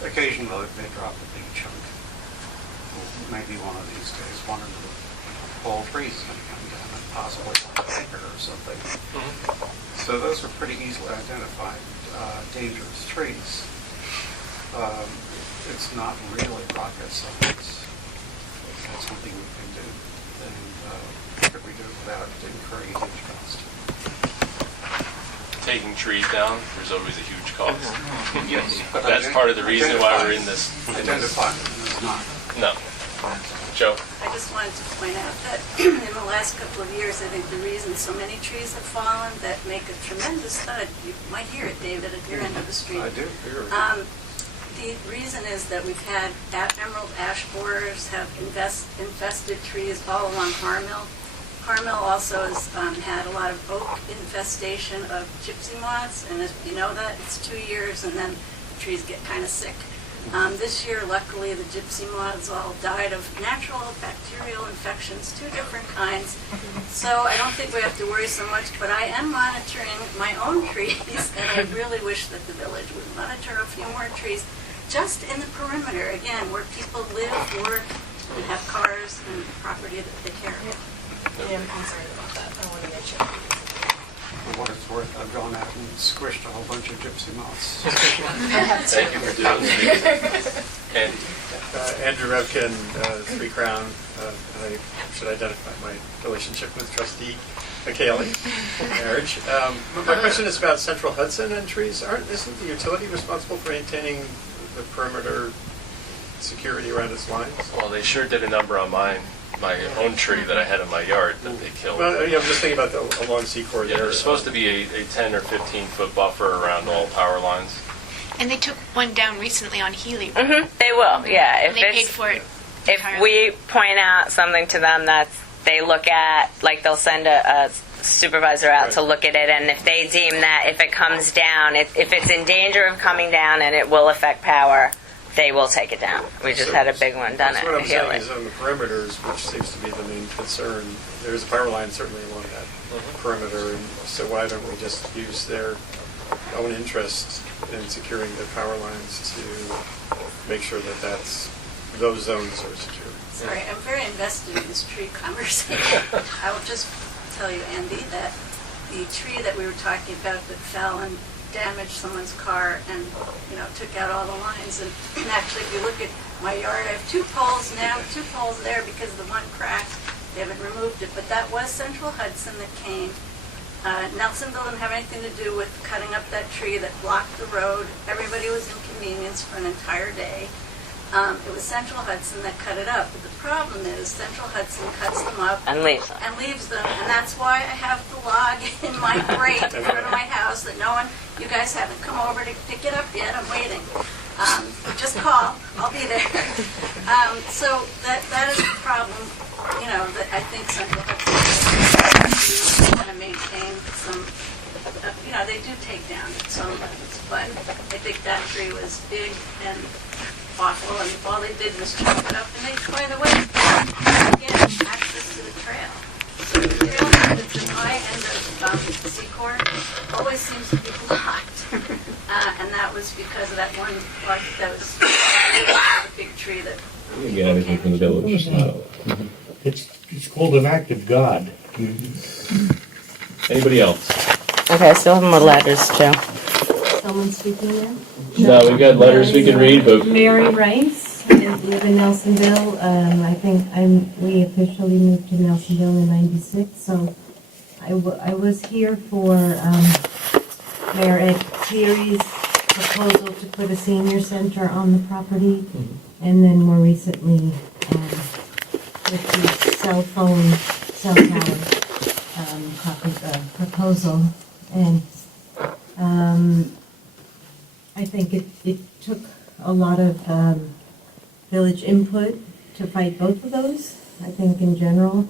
occasionally they drop a big chunk. Maybe one of these days, one of the whole trees is going to come down and possibly like an acre or something. So those are pretty easily identified dangerous trees. It's not really rocket science. It's something we can do. And could we do it without incurring a huge cost? Taking trees down, there's always a huge cost. Yes. That's part of the reason why we're in this. Identifying is not. No. Joe? I just wanted to point out that in the last couple of years, I think the reason so many trees have fallen that make a tremendous thud, you might hear it, David, at your end of the street. I do hear it. The reason is that we've had emerald ash borers have infested trees all along Harmill. Harmill also has had a lot of oak infestation of gypsy moths, and as you know that, it's 2 years and then the trees get kind of sick. This year, luckily, the gypsy moths all died of natural bacterial infections, 2 different kinds. So I don't think we have to worry so much, but I am monitoring my own trees, and I really wish that the village would monitor a few more trees just in the perimeter, again, where people live, work, and have cars and property that they care of. Yeah, I'm concerned about that. I want to make sure. For what it's worth, I've gone out and squished a whole bunch of gypsy moths. Thank you for doing that. Andy? Andrew Revkin, 3 Crown. I should identify my relationship with Trustee McKaylee, marriage. My question is about Central Hudson and trees. Isn't the utility responsible for maintaining the perimeter security around its lines? Well, they sure did a number on my own tree that I had in my yard that they killed. Well, I'm just thinking about along Secor Yeah, there. there's supposed to be a 10 or 15 foot buffer around all power lines. And they took one down recently on Healy. They will, yeah. And they paid for it. If we point out something to them that they look at, like they'll send a supervisor out to look at it, and if they deem that if it comes down, if it's in danger of coming down and it will affect power, they will take it down. We just had a big one done That's at what I'm saying Healy. is on the perimeters, which seems to be the main concern. There's a power line certainly along that perimeter, and so why don't we just use their own interest in securing the power lines to make sure that those zones are secure? Sorry, I'm very invested in this tree conversation. I will just tell you, Andy, that the tree that we were talking about that fell and damaged someone's car and, took out all the lines. And actually, if you look at my yard, I have 2 poles now, 2 poles there because the one cracked. They haven't removed it, but that was Central Hudson that came Nelsonville didn't have anything to do with cutting up that tree that blocked the road. Everybody was inconvenienced for an entire day. It was Central Hudson that cut it up. But the problem is Central Hudson cuts them up And leaves them. And that's why I have the log in my grate in front of my house that no one, you guys haven't come over to pick it up yet. I'm waiting. Just call. I'll be there. So that is the problem, that I think Central Hudson want to maintain some, they do take down some limits, but I think that tree was big and awful, and all they did was chop it up, and they, by the way, again, access to the trail. So the trail that's in my end of Secor always seems to be blocked, and that was because of that one, that was a big tree that. You get anything from the village. It's called an act of God. Anybody else? Okay, I still have more letters too. Someone speaking there? No, we've got letters we can read, but Mary Rice, I live in Nelsonville. I think we officially moved to Nelsonville in '96, so I was here for Mayor Ed Cleary's proposal to put a senior center on the property, and then more recently with the cell tower proposal. And I think it took a lot of village input to fight both of those. I think in general,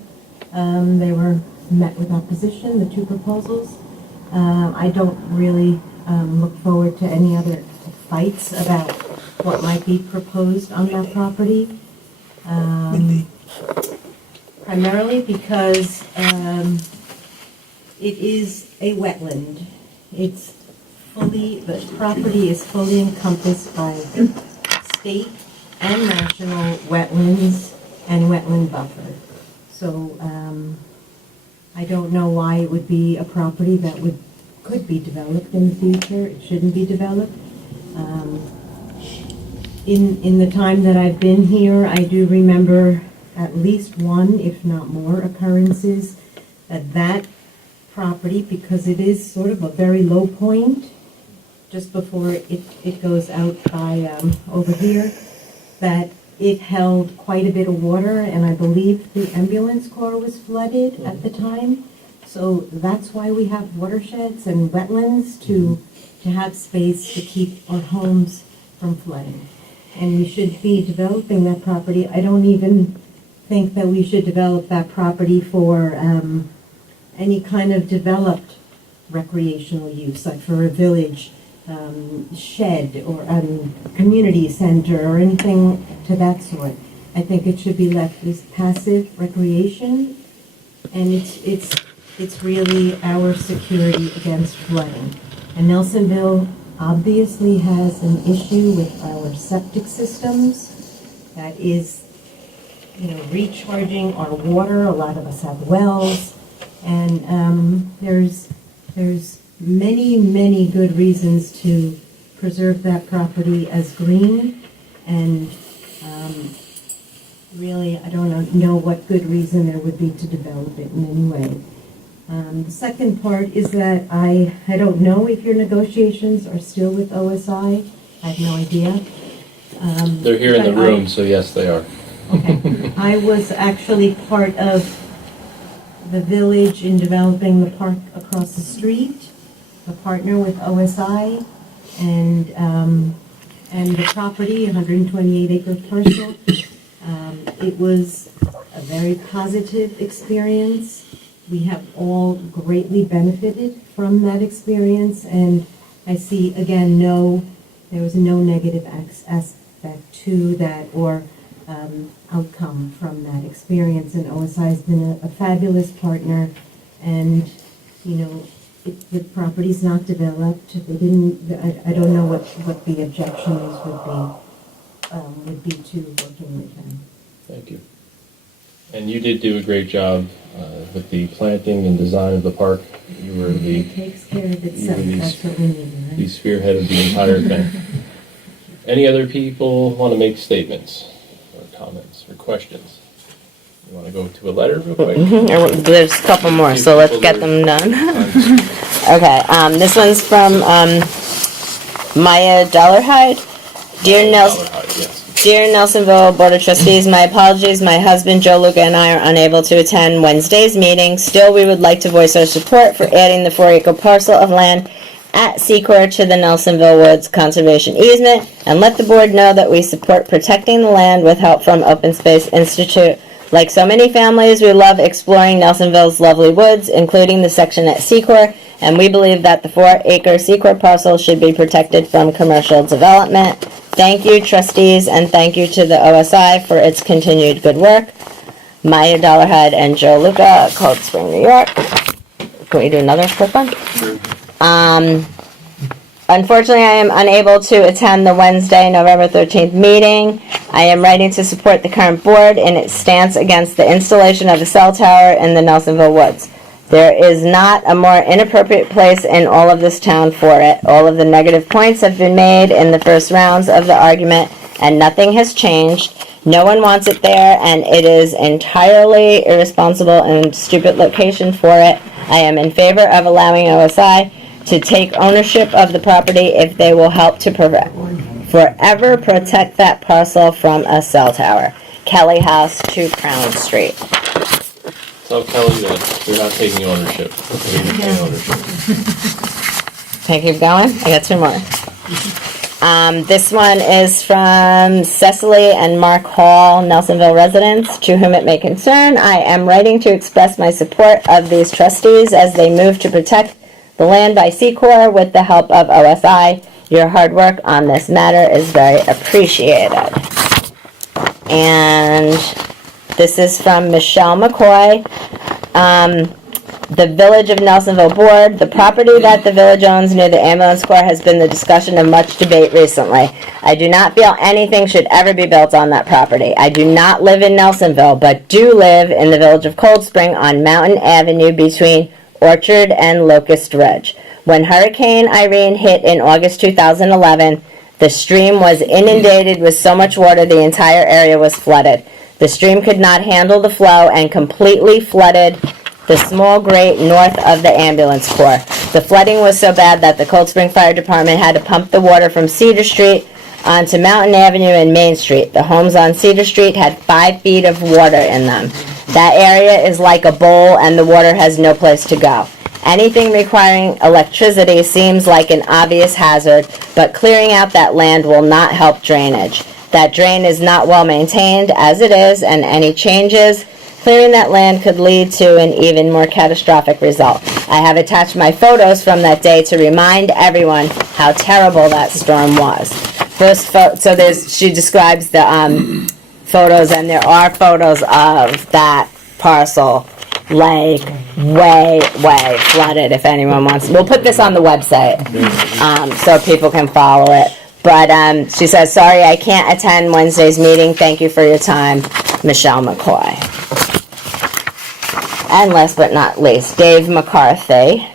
they were met with opposition, the two proposals. I don't really look forward to any other fights about what might be proposed on that property. Primarily because it is a wetland. The property is fully encompassed by state and national wetlands and wetland buffer. So I don't know why it would be a property that could be developed in the future. It shouldn't be developed. In the time that I've been here, I do remember at least one, if not more, occurrences that property, because it is sort of a very low point just before it goes out by over here, that it held quite a bit of water, and I believe the ambulance corps was flooded at the time. So that's why we have watersheds and wetlands, to have space to keep our homes from flooding. And we should be developing that property. I don't even think that we should develop that property for any kind of developed recreational use, like for a village shed or community center or anything to that sort. I think it should be left as passive recreation, and it's really our security against flooding. And Nelsonville obviously has an issue with our septic systems that is, recharging our water. A lot of us have wells, and there's many good reasons to preserve that property as green, and really I don't know what good reason there would be to develop it in any way. The second part is that I don't know if your negotiations are still with OSI. I have no idea. they're here in the room, so yes, they are. Okay. I was actually part of the village in developing the park across the street, a partner with OSI, and the property, 128-acre parcel. It was a very positive experience. We have all greatly benefited from that experience, and I see, again, there was no negative aspect to that or outcome from that experience, and OSI has been a fabulous partner, and, the property's not developed. They didn't, I don't know what the objections would be to working with them. Thank you. And you did do a great job with the planting and design of the park. You were It takes care of itself. That's what we need, right? the spearhead of the entire thing. Any other people want to make statements or comments or questions? You want to go to a letter real quick? There's a couple more, so let's get them done. Okay, this one's from Maya Dollarhide. Dear Nelsonville Board of Trustees, my apologies. My husband, Joe Luca, and I are unable to attend Wednesday's meeting. Still, we would like to voice our support for adding the 4-acre parcel of land at Secor to the Nelsonville Woods Conservation Easement, and let the board know that we support protecting the land with help from Open Space Institute. Like so many families, we love exploring Nelsonville's lovely woods, including the section at Secor, and we believe that the 4-acre Secor parcel should be protected from commercial development. Thank you, trustees, and thank you to the OSI for its continued good work. Maya Dollarhead and Joe Luca, Cold Spring, New York. Can we do another quick one? Sure. Unfortunately, I am unable to attend the Wednesday, November 13th meeting. I am writing to support the current board in its stance against the installation of a cell tower in the Nelsonville Woods. There is not a more inappropriate place in all of this town for it. All of the negative points have been made in the first rounds of the argument, and nothing has changed. No one wants it there, and it is entirely irresponsible and stupid location for it. I am in favor of allowing OSI to take ownership of the property if they will help to forever protect that parcel from a cell tower. Kelly House, 2 Crown Street. Tell Kelly that you're not taking ownership. Can I keep going? I got 2 more. This one is from Cecily and Mark Hall, Nelsonville residents, to whom it may concern. I am writing to express my support of these trustees as they move to protect the land by Secor with the help of OSI. Your hard work on this matter is very appreciated. And this is from Michelle McCoy. The Village of Nelsonville Board. The property that the village owns near the ambulance corps has been the discussion of much debate recently. I do not feel anything should ever be built on that property. I do not live in Nelsonville, but do live in the village of Cold Spring on Mountain Avenue between Orchard and Locust Ridge. When Hurricane Irene hit in August 2011, the stream was inundated with so much water the entire area was flooded. The stream could not handle the flow and completely flooded the small grate north of the ambulance corps. The flooding was so bad that the Cold Spring Fire Department had to pump the water from Cedar Street onto Mountain Avenue and Main Street. The homes on Cedar Street had 5 feet of water in them. That area is like a bowl and the water has no place to go. Anything requiring electricity seems like an obvious hazard, but clearing out that land will not help drainage. That drain is not well maintained as it is, and any changes clearing that land could lead to an even more catastrophic result. I have attached my photos from that day to remind everyone how terrible that storm was. She describes the photos, and there are photos of that parcel like way flooded. If anyone wants, we'll put this on the website so people can follow it. But she says, sorry, I can't attend Wednesday's meeting. Thank you for your time, Michelle McCoy. And last but not least, Dave McCarthy,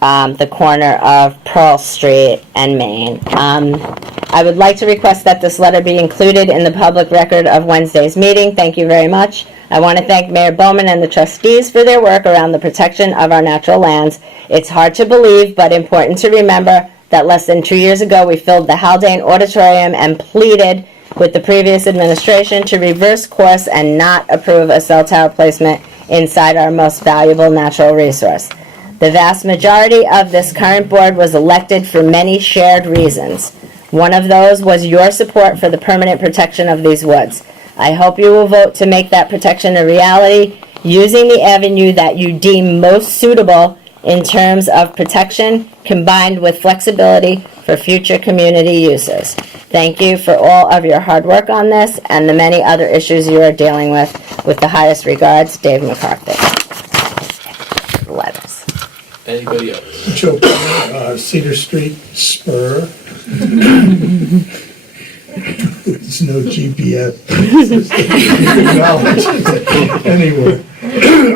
the corner of Pearl Street and Main. I would like to request that this letter be included in the public record of Wednesday's meeting. Thank you very much. I want to thank Mayor Bowman and the trustees for their work around the protection of our natural lands. It's hard to believe, but important to remember that less than 2 years ago we filled the Haldane Auditorium and pleaded with the previous administration to reverse course and not approve a cell tower placement inside our most valuable natural resource. The vast majority of this current board was elected for many shared reasons. One of those was your support for the permanent protection of these woods. I hope you will vote to make that protection a reality using the avenue that you deem most suitable in terms of protection combined with flexibility for future community uses. Thank you for all of your hard work on this and the many other issues you are dealing with. With the highest regards, Dave McCarthy. Letters. Anybody else? Joe Plummer, Cedar Street Spur. There's no GPS anywhere.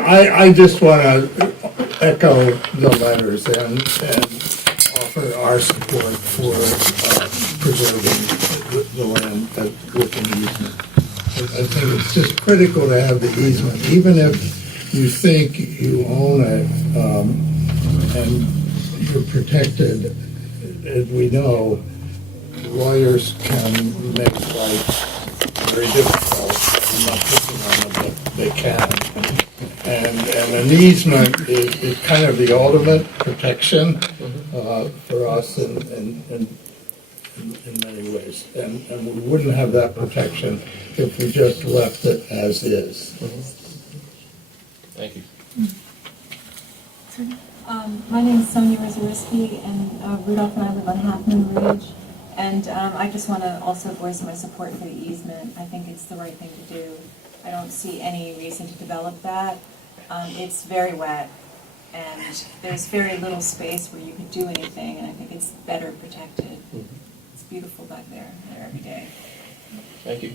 I just want to echo the letters and offer our support for preserving the land within the easement. I think it's just critical to have the easement, even if you think you own it, and you're protected. As we know, lawyers can make life very difficult. I'm not picking on them, but they can. And an easement is kind of the ultimate protection for us in many ways. And we wouldn't have that protection if we just left it as is. Thank you. My name is Sonia Rizoriski, and Rudolph and I live on Half Moon Ridge. And I just want to also voice my support for the easement. I think it's the right thing to do. I don't see any reason to develop that. It's very wet, and there's very little space where you could do anything, and I think it's better protected. It's beautiful back there every day. Thank you.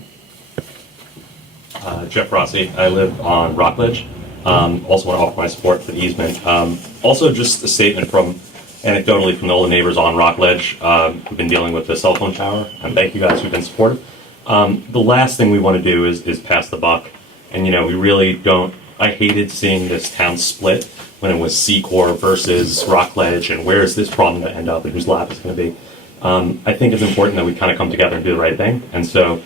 Jeff Rossi. I live on Rockledge. Also want to offer my support for the easement. Also, just a statement from, anecdotally, from all the neighbors on Rockledge who've been dealing with the cell phone tower, and thank you guys who've been supportive. The last thing we want to do is pass the buck, and we really don't. I hated seeing this town split when it was Secor versus Rockledge, and where is this problem going to end up, and whose lap is going to be. I think it's important that we kind of come together and do the right thing, and so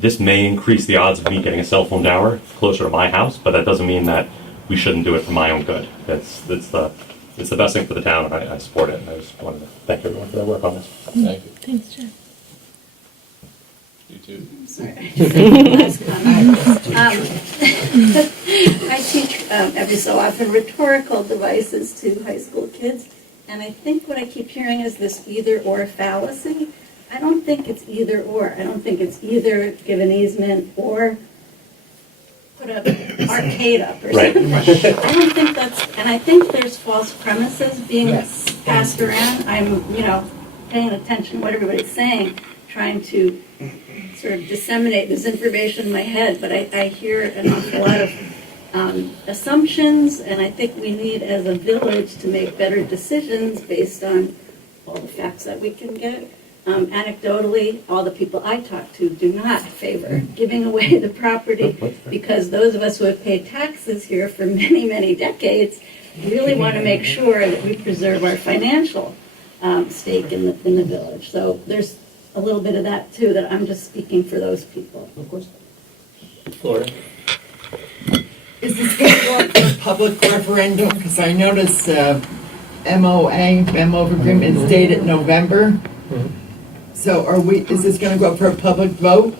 this may increase the odds of me getting a cell phone tower closer to my house, but that doesn't mean that we shouldn't do it for my own good. It's the best thing for the town, and I support it. And I just wanted to thank everyone for their work on this. Thank you. Thanks, Jeff. You too. Sorry. Last comment. I teach every so often rhetorical devices to high school kids, and I think what I keep hearing is this either-or fallacy. I don't think it's either-or. I don't think it's either give an easement or put an arcade up or something. I don't think that's, and I think there's false premises being passed around. I'm, paying attention to what everybody's saying, trying to sort of disseminate this information in my head, but I hear an awful lot of assumptions, and I think we need, as a village, to make better decisions based on all the facts that we can get. Anecdotally, all the people I talk to do not favor giving away the property, because those of us who have paid taxes here for many, many decades really want to make sure that we preserve our financial stake in the village. So there's a little bit of that too, that I'm just speaking for those people. Of course. Gloria? Is this going to go up for a public referendum? Because I noticed memo of agreement is dated November. So is this going to go up for a public vote?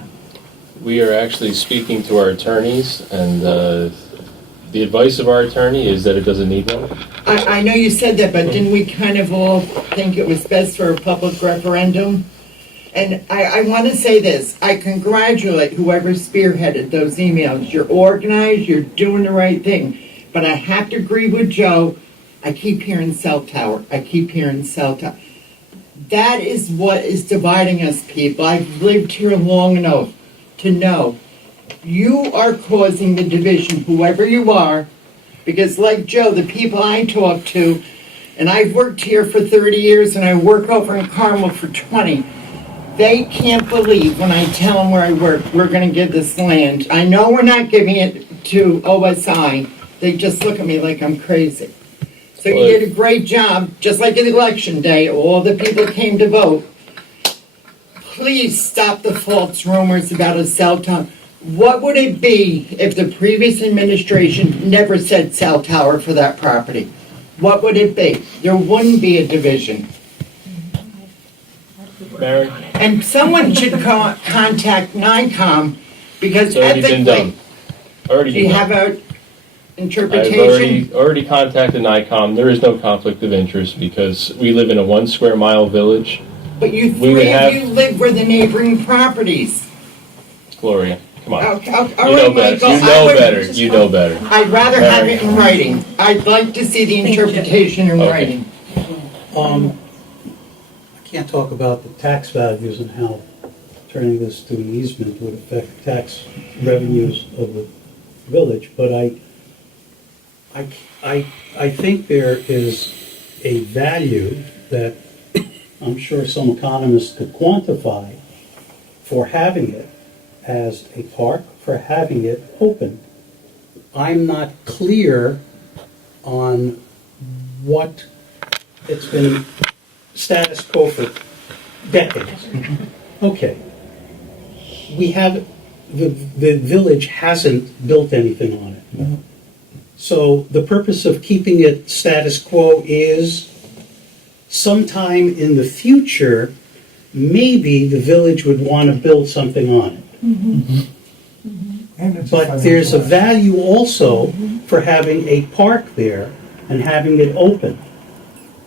We are actually speaking to our attorneys, and the advice of our attorney is that it doesn't need one. I know you said that, but didn't we kind of all think it was best for a public referendum? And I want to say this. I congratulate whoever spearheaded those emails. You're organized. You're doing the right thing. But I have to agree with Joe. I keep hearing cell tower. I keep hearing cell tower. That is what is dividing us, people. I've lived here long enough to know you are causing the division, whoever you are, because like Joe, the people I talk to, and I've worked here for 30 years and I work over in Carmel for 20, they can't believe when I tell them where I work, we're going to give this land. I know we're not giving it to OSI. They just look at me like I'm crazy. So you did a great job, just like in election day, all the people came to vote. Please stop the false rumors about a cell tower. What would it be if the previous administration never said cell tower for that property? What would it be? There wouldn't be a division. Mary? And someone should contact NICOM, because It's already been done. do you have an interpretation? I've already contacted NICOM. There is no conflict of interest because we live in a 1 square mile village. But you three of you live where the neighboring properties. Gloria, come on. Okay, all You know right, better. Michael, You know better. You know better. I'd rather have it in writing. I'd like to see the interpretation in writing. I can't talk about the tax values and how turning this to an easement would affect tax revenues of the village, but I think there is a value that I'm sure some economists could quantify for having it as a park, for having it open. I'm not clear on what, it's been status quo for decades. Okay. We have, the village hasn't built anything on it. So the purpose of keeping it status quo is sometime in the future, maybe the village would want to build something on it. But there's a value also for having a park there and having it open,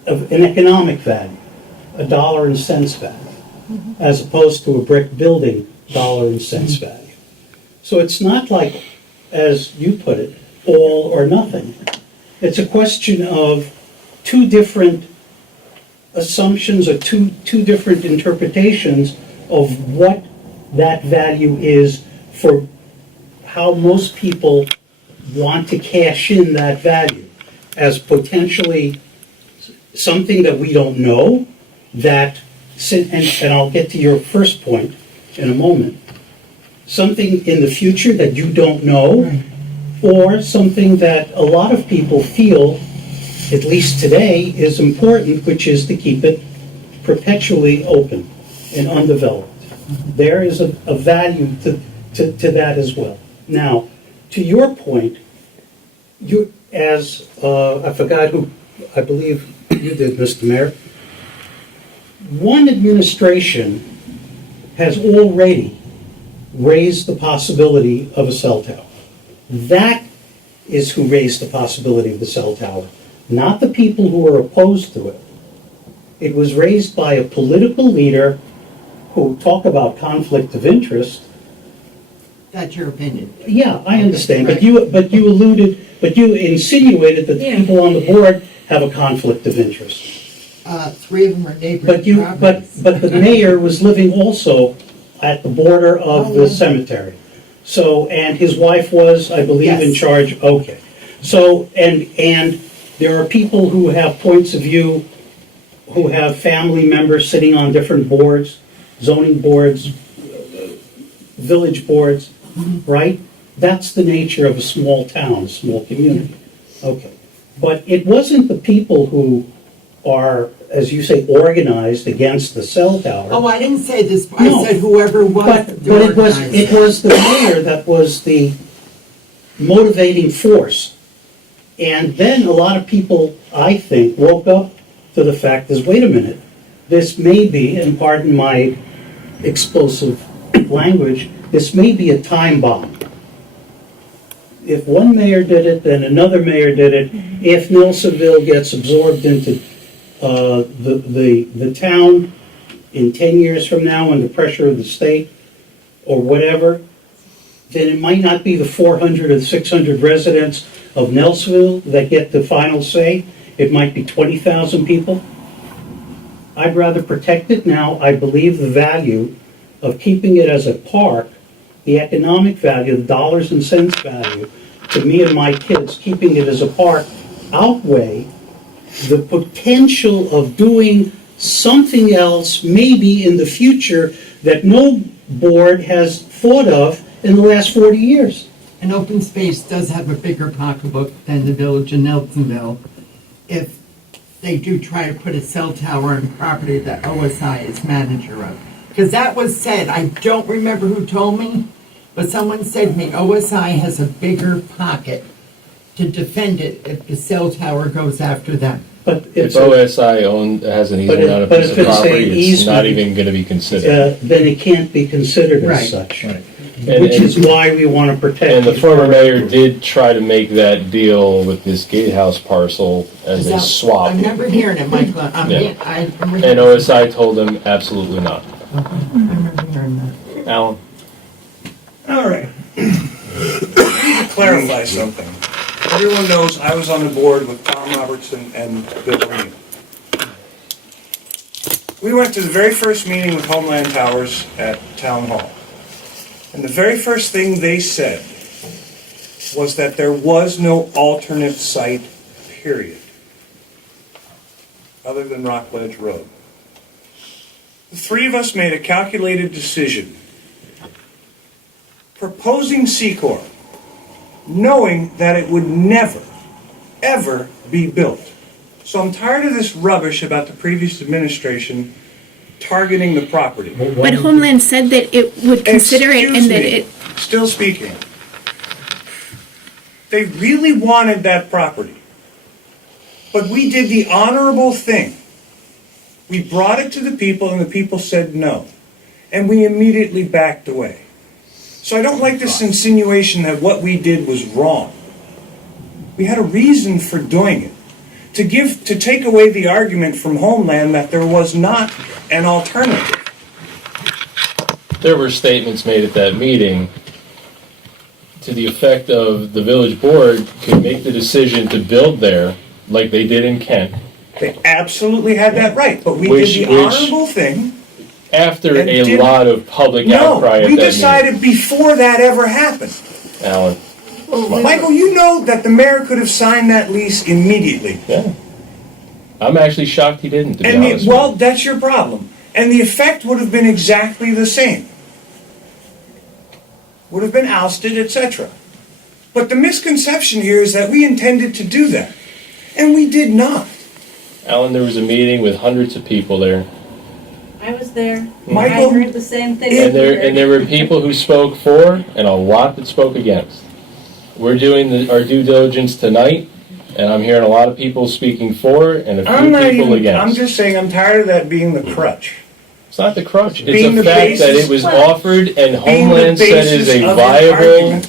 of an economic value, a dollar and cents value, as opposed to a brick building, dollar and cents value. So it's not like, as you put it, all or nothing. It's a question of two different assumptions or two different interpretations of what that value is for how most people want to cash in that value as potentially something that we don't know, that, and I'll get to your first point in a moment, something in the future that you don't know, or something that a lot of people feel, at least today, is important, which is to keep it perpetually open and undeveloped. There is a value to that as well. Now, to your point, you, as, I forgot who, I believe you did, Mr. Mayor, one administration has already raised the possibility of a cell tower. That is who raised the possibility of the cell tower, not the people who are opposed to it. It was raised by a political leader who, talk about conflict of interest. That's your opinion. Yeah, I understand, Right. but you insinuated that the people on the board have a conflict of interest. 3 of them are neighboring properties. But the mayor was living also at the border of the cemetery. So, and his wife was, I believe, in Yes. charge, okay. So, and there are people who have points of view, who have family members sitting on different boards, zoning boards, village boards, right? That's the nature of a small town, a small community. Okay. But it wasn't the people who are, as you say, organized against the cell tower. Oh, I didn't say this, No. I said whoever was But the it organizer. was the mayor that was the motivating force. And then a lot of people, I think, woke up to the fact is, wait a minute, this may be, and pardon my explosive language, this may be a time bomb. If one mayor did it, then another mayor did it. If Nelsonville gets absorbed into the town in 10 years from now under pressure of the state or whatever, then it might not be the 400 or 600 residents of Nelsonville that get the final say. It might be 20,000 people. I'd rather protect it now. I believe the value of keeping it as a park, the economic value, the dollars and cents value, to me and my kids, keeping it as a park outweigh the potential of doing something else maybe in the future that no board has thought of in the last 40 years. An open space does have a bigger pocketbook than the village of Nelsonville if they do try to put a cell tower on property that OSI is manager of. Because that was said, I don't remember who told me, but someone said to me, OSI has a bigger pocket to defend it if the cell tower goes after them. But If OSI has an easement on a piece of property, it's not even going to be considered. Then it can't be considered as Right. such. And- Which is why we want to protect. And the former mayor did try to make that deal with this gatehouse parcel as a swap. I remember hearing it, Michael. Yeah. I And OSI told him absolutely not. remember hearing that. Alan? All right. I need to clarify something. Everyone knows I was on the board with Tom Robertson and Bill Green. We went to the very first meeting with Homeland Towers at Town Hall. And the very first thing they said was that there was no alternate site, period, other than Rockledge Road. The three of us made a calculated decision proposing Secor, knowing that it would never, ever be built. So I'm tired of this rubbish about the previous administration targeting the property. But Homeland said that it would consider it and that it... Still speaking. They really wanted that property. But we did the honorable thing. We brought it to the people and the people said no. And we immediately backed away. So I don't like this insinuation that what we did was wrong. We had a reason for doing it. To take away the argument from Homeland that there was not an alternative. There were statements made at that meeting to the effect of the village board could make the decision to build there like they did in Kent. They absolutely had that right, but we did the honorable thing. After a lot of public outcry at that we decided before that ever happened. Alan. Michael, you know that the mayor could have signed that lease immediately. Yeah. I'm actually shocked he didn't, to be honest. Well, that's your problem. And the effect would have been exactly the same. Would have been ousted, etc. But the misconception here is that we intended to do that. And we did not. Alan, there was a meeting with hundreds of people there. I was there. Michael, I heard the same thing. And there were people who spoke for and a lot that spoke against. We're doing our due diligence tonight, and I'm hearing a lot of people speaking for and a few people against. I'm just saying I'm tired of that being the crutch. It's not the crutch. It's the fact that it was offered and Homeland said it is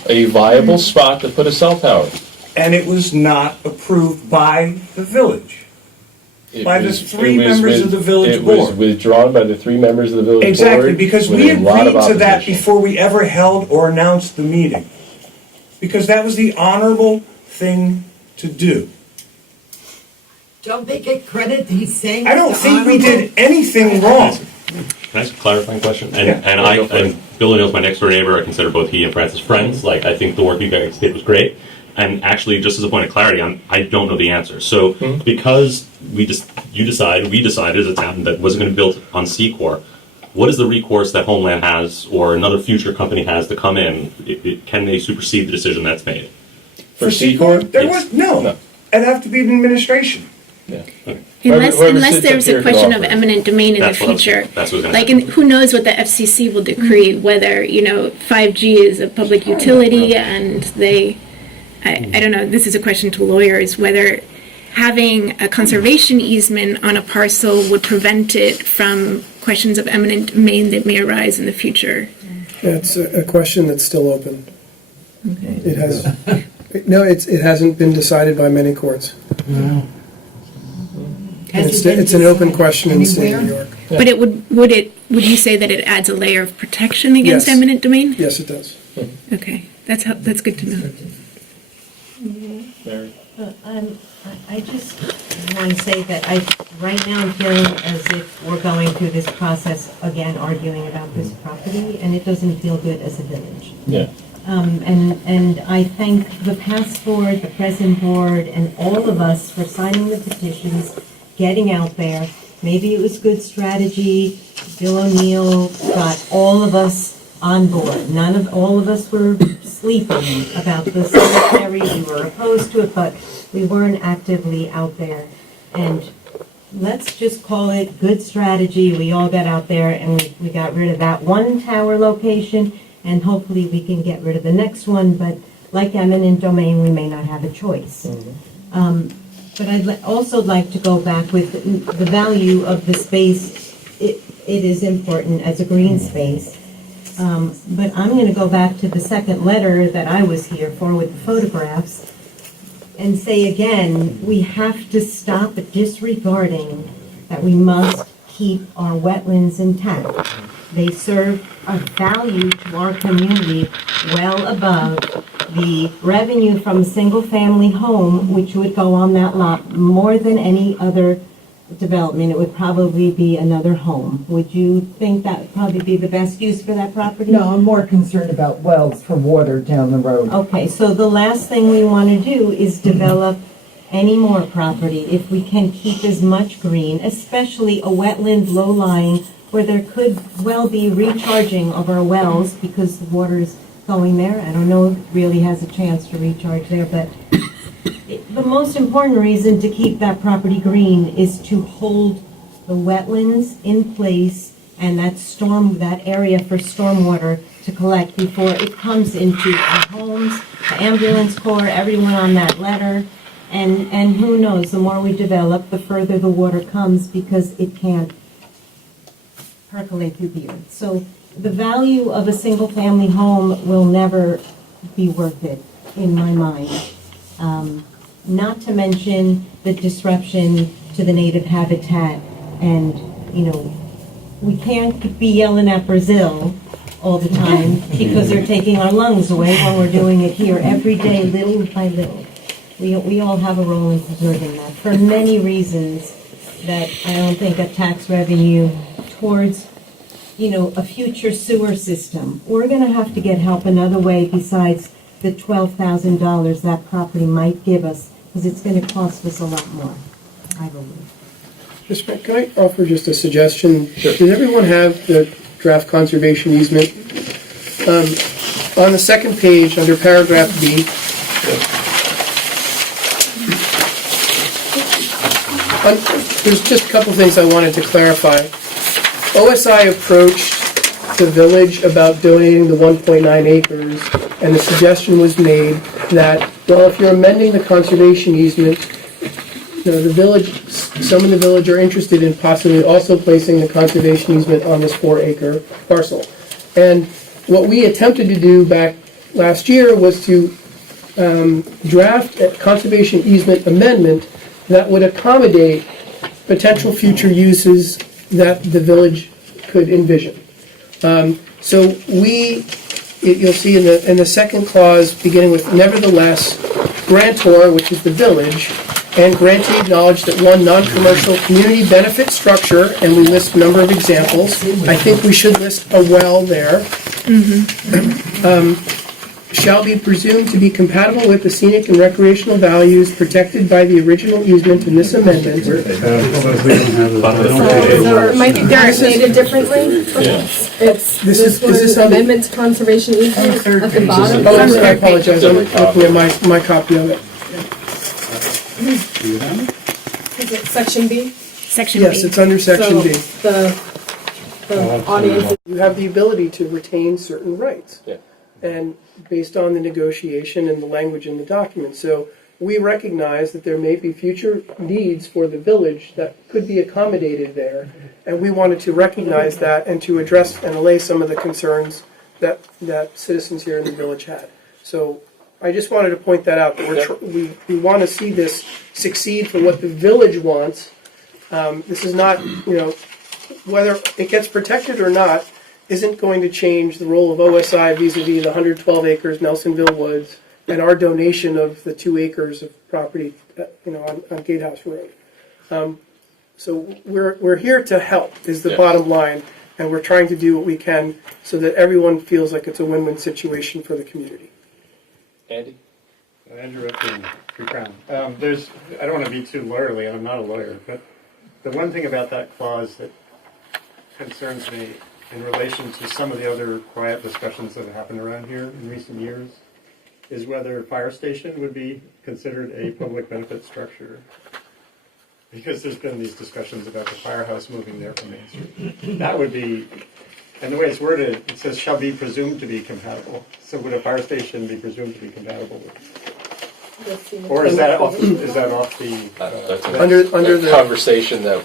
a viable spot to put a cell tower. And it was not approved by the village. By the three members of the village board. It was withdrawn by the 3 members of the village board. Exactly, because we agreed to that before we ever held or announced the meeting. Because that was the honorable thing to do. Don't they get credit? He's saying I don't think we did anything wrong. Can I ask a clarifying question? And Billy knows my next door neighbor. I consider both he and Francis friends. Like, I think the work you guys did was great. And actually, just as a point of clarity, I don't know the answer. So, because we decided as a town that wasn't going to be built on Secor, what is the recourse that Homeland has or another future company has to come in? Can they supersede the decision that's made? For Secor? There was no. It'd have to be an administration. Yeah. Okay. Unless there's a question of eminent domain in the future. That's what I was Like, and who knows what the FCC will decree, whether, 5G is a public utility and they, I don't know, this is a question to lawyers, whether having a conservation easement on a parcel would prevent it from questions of eminent domain that may arise in the future. It's a question that's still open. It has, no, it hasn't been decided by many courts. No. It's an open question in the state of New York. But it would you say that it adds a layer of protection against Yes. eminent domain? Yes, it does. Okay, that's good to know. Mary? I just want to say that right now I'm feeling as if we're going through this process again, arguing about this property, and it doesn't feel good as a village. Yeah. And I thank the past board, the present board, and all of us for signing the petitions, getting out there. Maybe it was good strategy. Bill O'Neill got all of us on board. All of us were sleeping about the cemetery. We were opposed to it, but we weren't actively out there. And let's just call it good strategy. We all got out there and we got rid of that one tower location, and hopefully we can get rid of the next one. But like eminent domain, we may not have a choice. But I'd also like to go back with the value of the space. It is important as a green space. But I'm going to go back to the second letter that I was here for with the photographs and say again, we have to stop disregarding that we must keep our wetlands intact. They serve a value to our community well above the revenue from a single-family home, which would go on that lot more than any other development. It would probably be another home. Would you think that would probably be the best use for that property? No, I'm more concerned about wells for water down the road. Okay, so the last thing we want to do is develop any more property if we can keep as much green, especially a wetland low-lying where there could well be recharging of our wells because the water is going there. I don't know if it really has a chance to recharge there, but the most important reason to keep that property green is to hold the wetlands in place and that area for stormwater to collect before it comes into our homes, the ambulance corps, everyone on that letter. And who knows, the more we develop, the further the water comes because it can't percolate through the earth. So the value of a single-family home will never be worth it, in my mind. Not to mention the disruption to the native habitat. And, we can't be yelling at Brazil all the time because they're taking our lungs away when we're doing it here every day, little by little. We all have a role in preserving that for many reasons that I don't think a tax revenue towards, a future sewer system. We're going to have to get help another way besides the $12,000 that property might give us, because it's going to cost us a lot more, I believe. Can I offer just a suggestion? Sure. Does everyone have the draft conservation easement? On the second page, under paragraph B, there's just a couple things I wanted to clarify. OSI approached the village about donating the 1.9 acres, and the suggestion was made that, well, if you're amending the conservation easement, the village, some in the village are interested in possibly also placing the conservation easement on this 4-acre parcel. And what we attempted to do back last year was to draft a conservation easement amendment that would accommodate potential future uses that the village could envision. So you'll see in the second clause, beginning with nevertheless, grantor, which is the village, and grantee acknowledge that one non-commercial community benefit structure, and we list a number of examples. I think we should list a well there. Shall be presumed to be compatible with the scenic and recreational values protected by the original easement in this amendment. So it might be designated differently. It's this was amendment to conservation easement at the bottom. Oh, I apologize. I'm looking at my copy of it. Is it section B? Section Yes, it's under section B. The audience. You have the ability to retain certain rights. Yeah. And based on the negotiation and the language in the document. So we recognize that there may be future needs for the village that could be accommodated there. And we wanted to recognize that and to address and allay some of the concerns that citizens here in the village had. So I just wanted to point that out, that we want to see this succeed for what the village wants. This is not, whether it gets protected or not, isn't going to change the role of OSI vis-a-vis the 112 acres Nelsonville Woods and our donation of the 2 acres of property, on Gatehouse Road. So we're here to help is the bottom line, and we're trying to do what we can so that everyone feels like it's a win-win situation for the community. Andy? Andrew Ripken, Free Crown. I don't want to be too lawyerly, and I'm not a lawyer, but the one thing about that clause that concerns me in relation to some of the other quiet discussions that have happened around here in recent years is whether a fire station would be considered a public benefit structure. Because there's been these discussions about the firehouse moving there from Main Street. That would be, and the way it's worded, it says shall be presumed to be compatible. So would a fire station be presumed to be compatible with? Or is that off the under the conversation that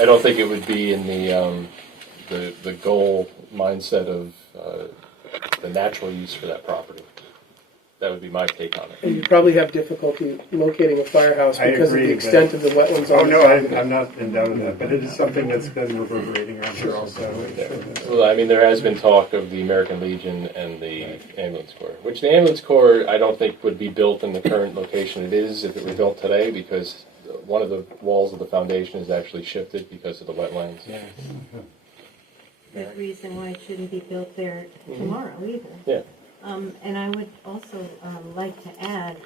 I don't think it would be in the goal mindset of the natural use for that property. That would be my take on it. And you probably have difficulty locating a firehouse because of the extent of the wetlands on the property. I'm not in doubt of that, but it is something that's been reverberating around here also. Well, I mean, there has been talk of the American Legion and the Ambulance Corps, which the Ambulance Corps I don't think would be built in the current location it is if it were built today, because one of the walls of the foundation is actually shifted because of the wetlands. Yeah. Good reason why it shouldn't be built there tomorrow either. Yeah. And I would also like to add,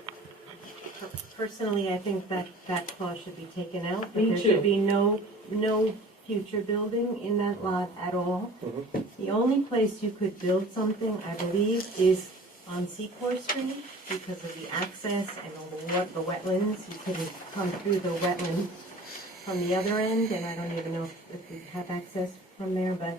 personally, I think that clause should be taken out. There should be no future building in that lot at all. The only place you could build something, I believe, is on Secor Street because of the access and the wetlands. You couldn't come through the wetland from the other end, and I don't even know if we have access from there, but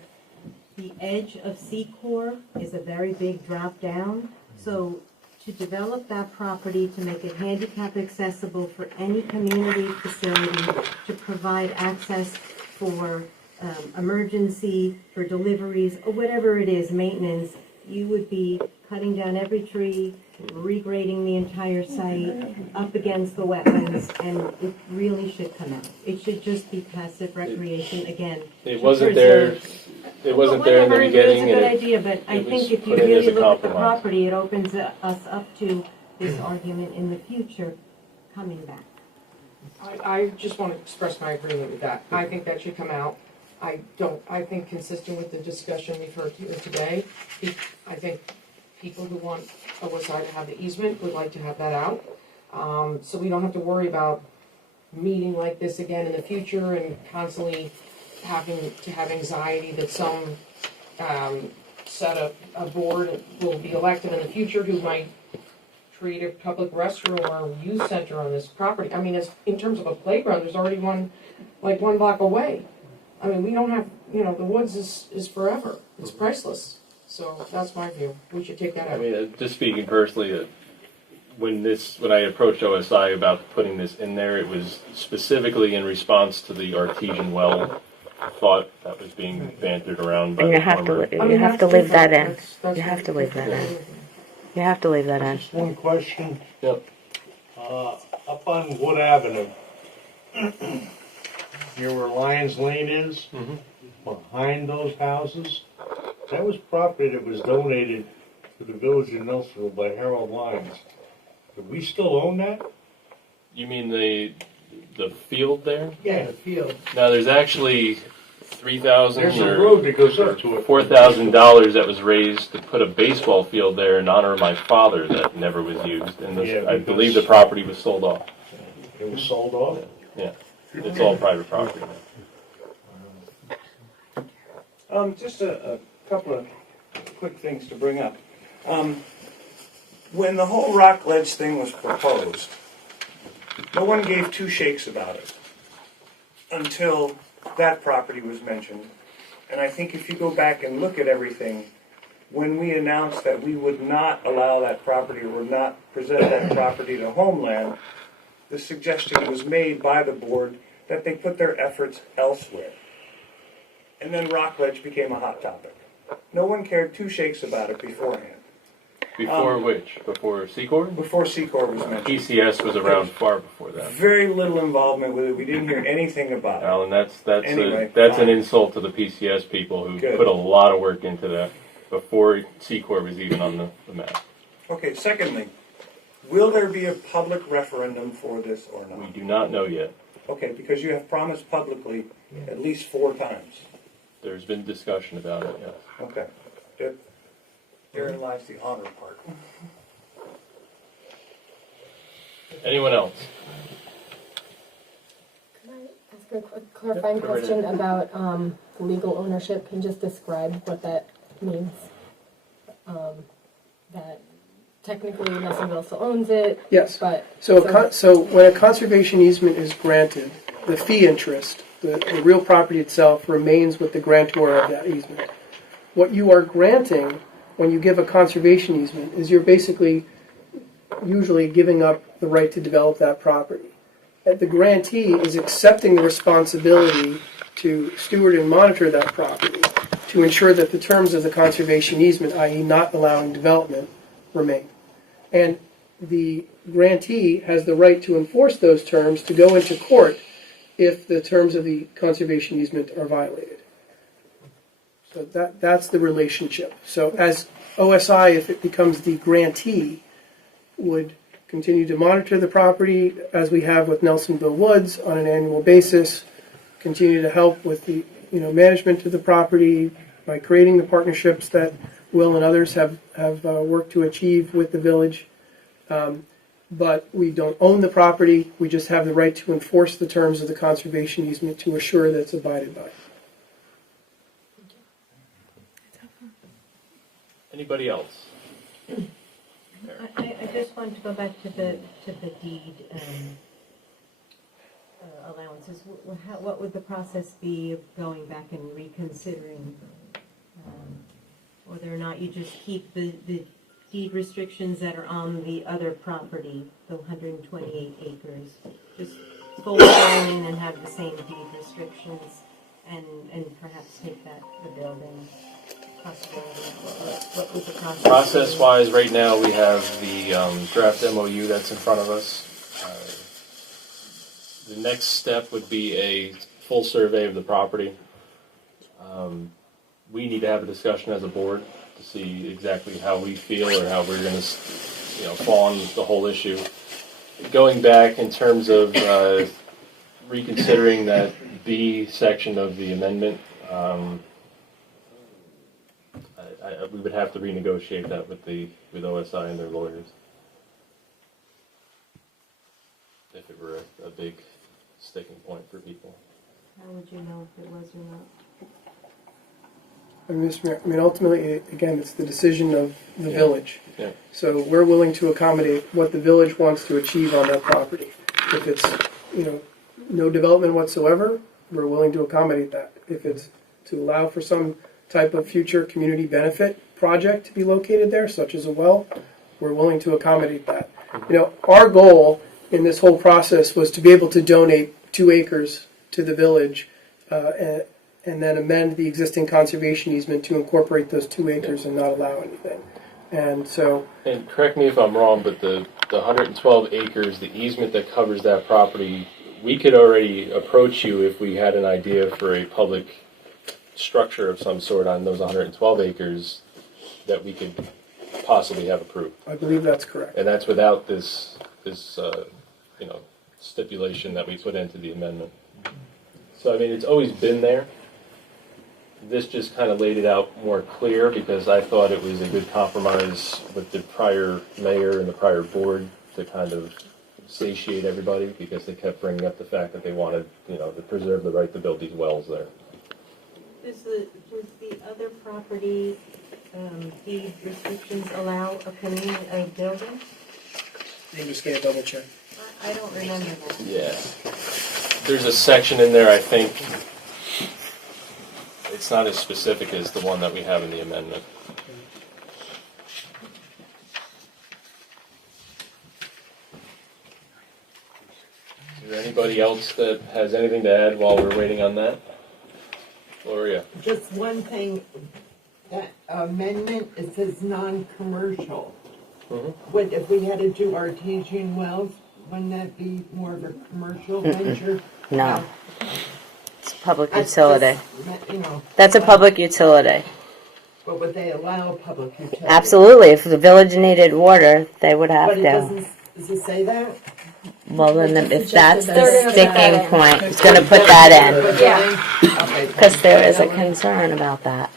the edge of Secor is a very big drop down. So to develop that property, to make it handicap accessible for any community facility, to provide access for emergency, for deliveries, or whatever it is, maintenance, you would be cutting down every tree, regrading the entire site up against the wetlands, and it really should come out. It should just be passive recreation again. It wasn't there. It wasn't there in the beginning. It's a good idea, but I think if you really look at the property, it opens us up to this argument in the future coming back. I just want to express my agreement with that. I think that should come out. I think consistent with the discussion we've heard here today, I think people who want OSI to have the easement would like to have that out. So we don't have to worry about meeting like this again in the future and constantly having to have anxiety that some set up a board will be elected in the future who might create a public restroom or youth center on this property. I mean, as in terms of a playground, there's already one, like 1 block away. I mean, we don't have, the woods is forever. It's priceless. So that's my view. We should take that out. I mean, just speaking personally, when I approached OSI about putting this in there, it was specifically in response to the artesian well thought that was being bantered around by And you the have former. to leave that in. You have to leave that in. You have to leave that in. Just one question. Yep. Up on Wood Avenue, near where Lions Lane is, behind those houses, that was property that was donated to the village of Nelsonville by Harold Lyons. Do we still own that? You mean the field there? Yeah, the field. No, there's actually $3,000 There's a road that goes up to it. $4,000 that was raised to put a baseball field there in honor of my father that never was used, and I believe the property was sold off. It was sold off? Yeah, it's all private property now. Just a couple of quick things to bring up. When the whole rock ledge thing was proposed, no one gave two shakes about it until that property was mentioned. And I think if you go back and look at everything, when we announced that we would not allow that property or would not present that property to Homeland, the suggestion was made by the board that they put their efforts elsewhere. And then Rockledge became a hot topic. No one cared two shakes about it beforehand. Before which? Before Secor? Before Secor was mentioned. PCS was around far before that. Very little involvement with it. We didn't hear anything about it. Alan, that's Anyway, an insult to the PCS people who Good. put a lot of work into that before Secor was even on the map. Okay, secondly, will there be a public referendum for this or not? We do not know yet. Okay, because you have promised publicly at least 4 times. There's been discussion about it, yes. Okay. Therein lies the honor part. Anyone else? Can I ask a quick clarifying Go right question ahead. about legal ownership? Can you just describe what that means? That technically Nelsonville still owns it? Yes. But So when a conservation easement is granted, the fee interest, the real property itself, remains with the grantor of that easement. What you are granting when you give a conservation easement is you're basically usually giving up the right to develop that property. And the grantee is accepting the responsibility to steward and monitor that property to ensure that the terms of the conservation easement, i.e. not allowing development, remain. And the grantee has the right to enforce those terms, to go into court if the terms of the conservation easement are violated. So that's the relationship. So as OSI, if it becomes the grantee, would continue to monitor the property as we have with Nelsonville Woods on an annual basis, continue to help with the management of the property by creating the partnerships that Will and others have worked to achieve with the village. But we don't own the property, we just have the right to enforce the terms of the conservation easement to assure that it's abided by. Anybody else? I just wanted to go back to the deed allowances. What would the process be of going back and reconsidering whether or not you just keep the deed restrictions that are on the other property, the 128 acres, just full zoning and have the same deed restrictions, and perhaps take that the building possibility? What would the process? Process-wise, right now we have the draft MOU that's in front of us. The next step would be a full survey of the property. We need to have a discussion as a board to see exactly how we feel or how we're going to, fall on the whole issue. Going back in terms of reconsidering that B section of the amendment, we would have to renegotiate that with OSI and their lawyers. If it were a big sticking point for people. How would you know if it was or not? Mr. Mayor, ultimately, again, it's the decision of the village. Yeah. So we're willing to accommodate what the village wants to achieve on that property. If it's, no development whatsoever, we're willing to accommodate that. If it's to allow for some type of future community benefit project to be located there, such as a well, we're willing to accommodate that. Our goal in this whole process was to be able to donate 2 acres to the village and then amend the existing conservation easement to incorporate those 2 acres and not allow anything. And so... And correct me if I'm wrong, but the 112 acres, the easement that covers that property, we could already approach you if we had an idea for a public structure of some sort on those 112 acres that we could possibly have approved. I believe that's correct. And that's without this stipulation that we put into the amendment. So, it's always been there. This just kind of laid it out more clear because I thought it was a good compromise with the prior mayor and the prior board to kind of satiate everybody because they kept bringing up the fact that they wanted, to preserve the right to build these wells there. Does the other property deed restrictions allow a community building? You just get a double check. I don't remember that. Yeah. There's a section in there, I think, it's not as specific as the one that we have in the amendment. Is there anybody else that has anything to add while we're waiting on that? Gloria? Just one thing, that amendment, it says non-commercial. What if we had to do artesian wells, wouldn't that be more of a commercial venture? No. It's a public utility. Just, That's a public utility. But would they allow public utility? Absolutely. If the village needed water, they would have But it to. does it say that? Well, then if that's the They're gonna put that sticking in. point, it's going to put that in. Yeah. Okay. Because there is a concern about that.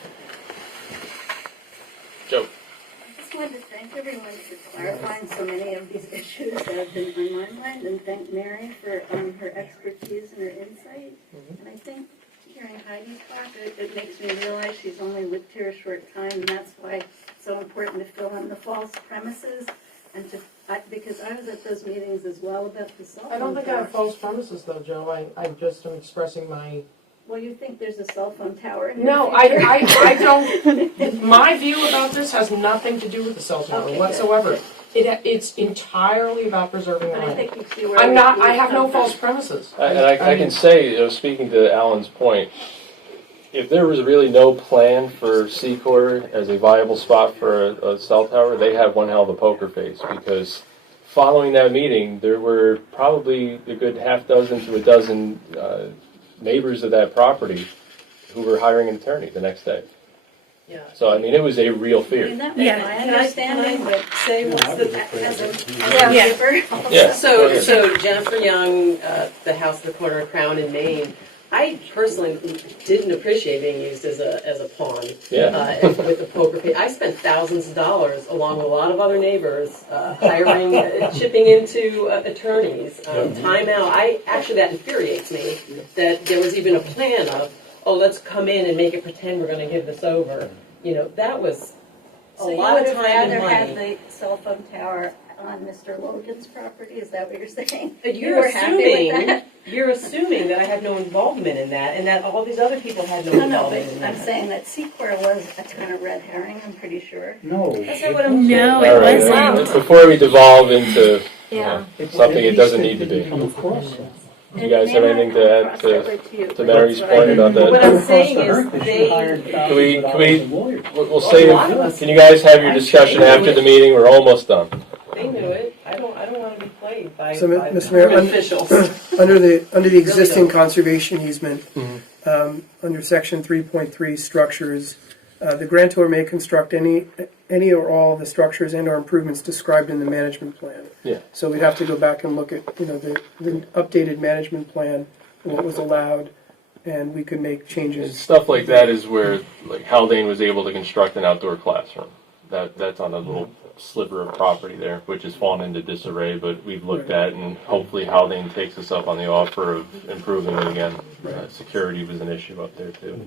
Joe. I just wanted to thank everyone for clarifying so many of these issues that have been on my mind, and thank Mary for her expertise and her insight. And I think hearing Heidi talk, it makes me realize she's only lived here a short time, and that's why it's so important to fill in the false premises and because I was at those meetings as well about the cell phone. I don't think I have false premises though, Joe. I just am expressing my... Well, you think there's a cell phone tower in No, your future? I don't. My view about this has nothing to do with the cell tower whatsoever. It's entirely about preserving the But I land. think you see where I have no false premises. And I can say, speaking to Alan's point, if there was really no plan for Secor as a viable spot for a cell tower, they have one hell of a poker face because following that meeting, there were probably a good half dozen to a dozen neighbors of that property who were hiring an attorney the next day. Yeah. So, it was a real fear. That was my understanding, but say what's Yeah. So Jennifer Young, the house at the corner of Crown in Maine, I personally didn't appreciate being used as a pawn with the poker face. I spent thousands of dollars along with a lot of other neighbors hiring, chipping into attorneys, time out. That infuriates me that there was even a plan of, let's come in and make it pretend we're going to give this over. That was a So you lot would of time and rather have money. the cell phone tower on Mr. Logan's property, is that what you're saying? But You were happy with that? you're assuming that I have no involvement in that, and that all these other people had no No, no, involvement but in I'm that. saying that Secor was a ton of red herring, I'm pretty sure. No. That's not what I'm No, saying. it All right, wasn't. before we devolve into Yeah. something it doesn't need to be. You guys have anything to add to Mary's point about What that? I'm saying is they, We'll save, can you guys have your discussion after the meeting? We're almost done. they knew it. I don't want to be played by So, by Mr. Mayor, officials. under the existing don't. conservation easement, under section 3.3 structures, the grantor may construct any or all of the structures and or improvements described in the management plan. Yeah. So we'd have to go back and look at, the updated management plan, what was allowed, and we could make changes. Stuff like that is where, like, Haldane was able to construct an outdoor classroom. That's on a little sliver of property there, which has fallen into disarray, but we've looked at, and hopefully Haldane takes us up on the offer of improving it again. Security was an issue up there too.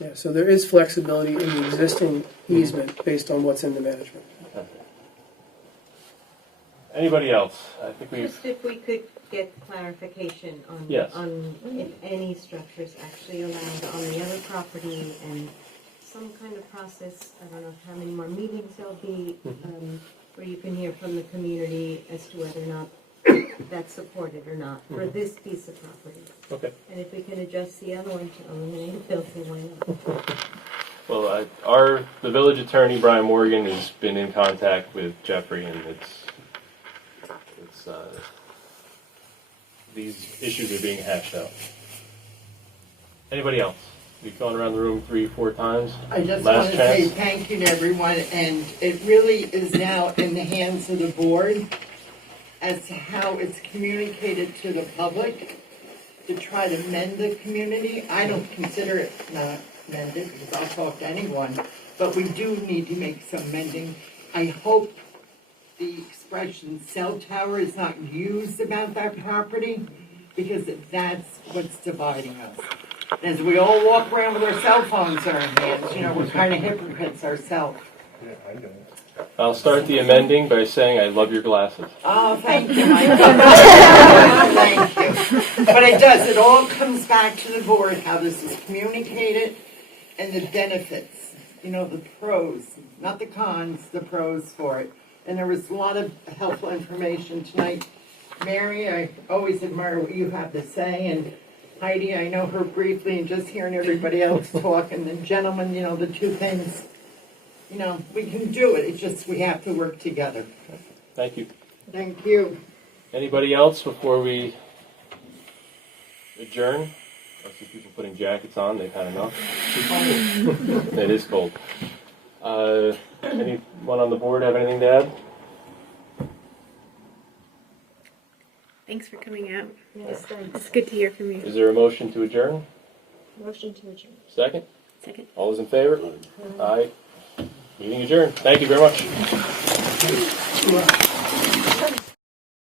Yeah, so there is flexibility in the existing easement based on what's in the management. Anybody else? I think we've. Just if we could get clarification on, Yes. on if any structures actually allowed on the other property and some kind of process, I don't know how many more meetings there'll be, where you can hear from the community as to whether or not that's supported or not for this piece of property. Okay. And if we can adjust the other one to eliminate a filthy one. Well, the village attorney, Brian Morgan, has been in contact with Jeffrey, and it's these issues are being hashed out. Anybody else? We've gone around the room 3-4 times. I just Last want to say chance. thank you to everyone, and it really is now in the hands of the board as to how it's communicated to the public to try to mend the community. I don't consider it not mended, because I'll talk to anyone, but we do need to make some mending. I hope the expression cell tower is not used about that property, because that's what's dividing us. As we all walk around with our cell phones in our hands, we're kind of hypocrites ourselves. Yeah, I know. I'll start the amending by saying I love your glasses. Oh, thank you, Mike. Thank you. But it does, it all comes back to the board, how this is communicated and the benefits, the pros, not the cons, the pros for it. And there was a lot of helpful information tonight. Mary, I always admire what you have to say, and Heidi, I know her briefly, and just hearing everybody else talk, and the gentleman, the two things, we can do it, it's just we have to work together. Thank you. Thank you. Anybody else before we adjourn? I see people putting jackets on, they've had enough. It is cold. Anyone on the board have anything to add? Thanks for coming out. Yes, thanks. It's good to hear from you. Is there a motion to adjourn? Motion to adjourn. Second? Second. All those in favor? Aye. Meeting adjourned. Thank you very much.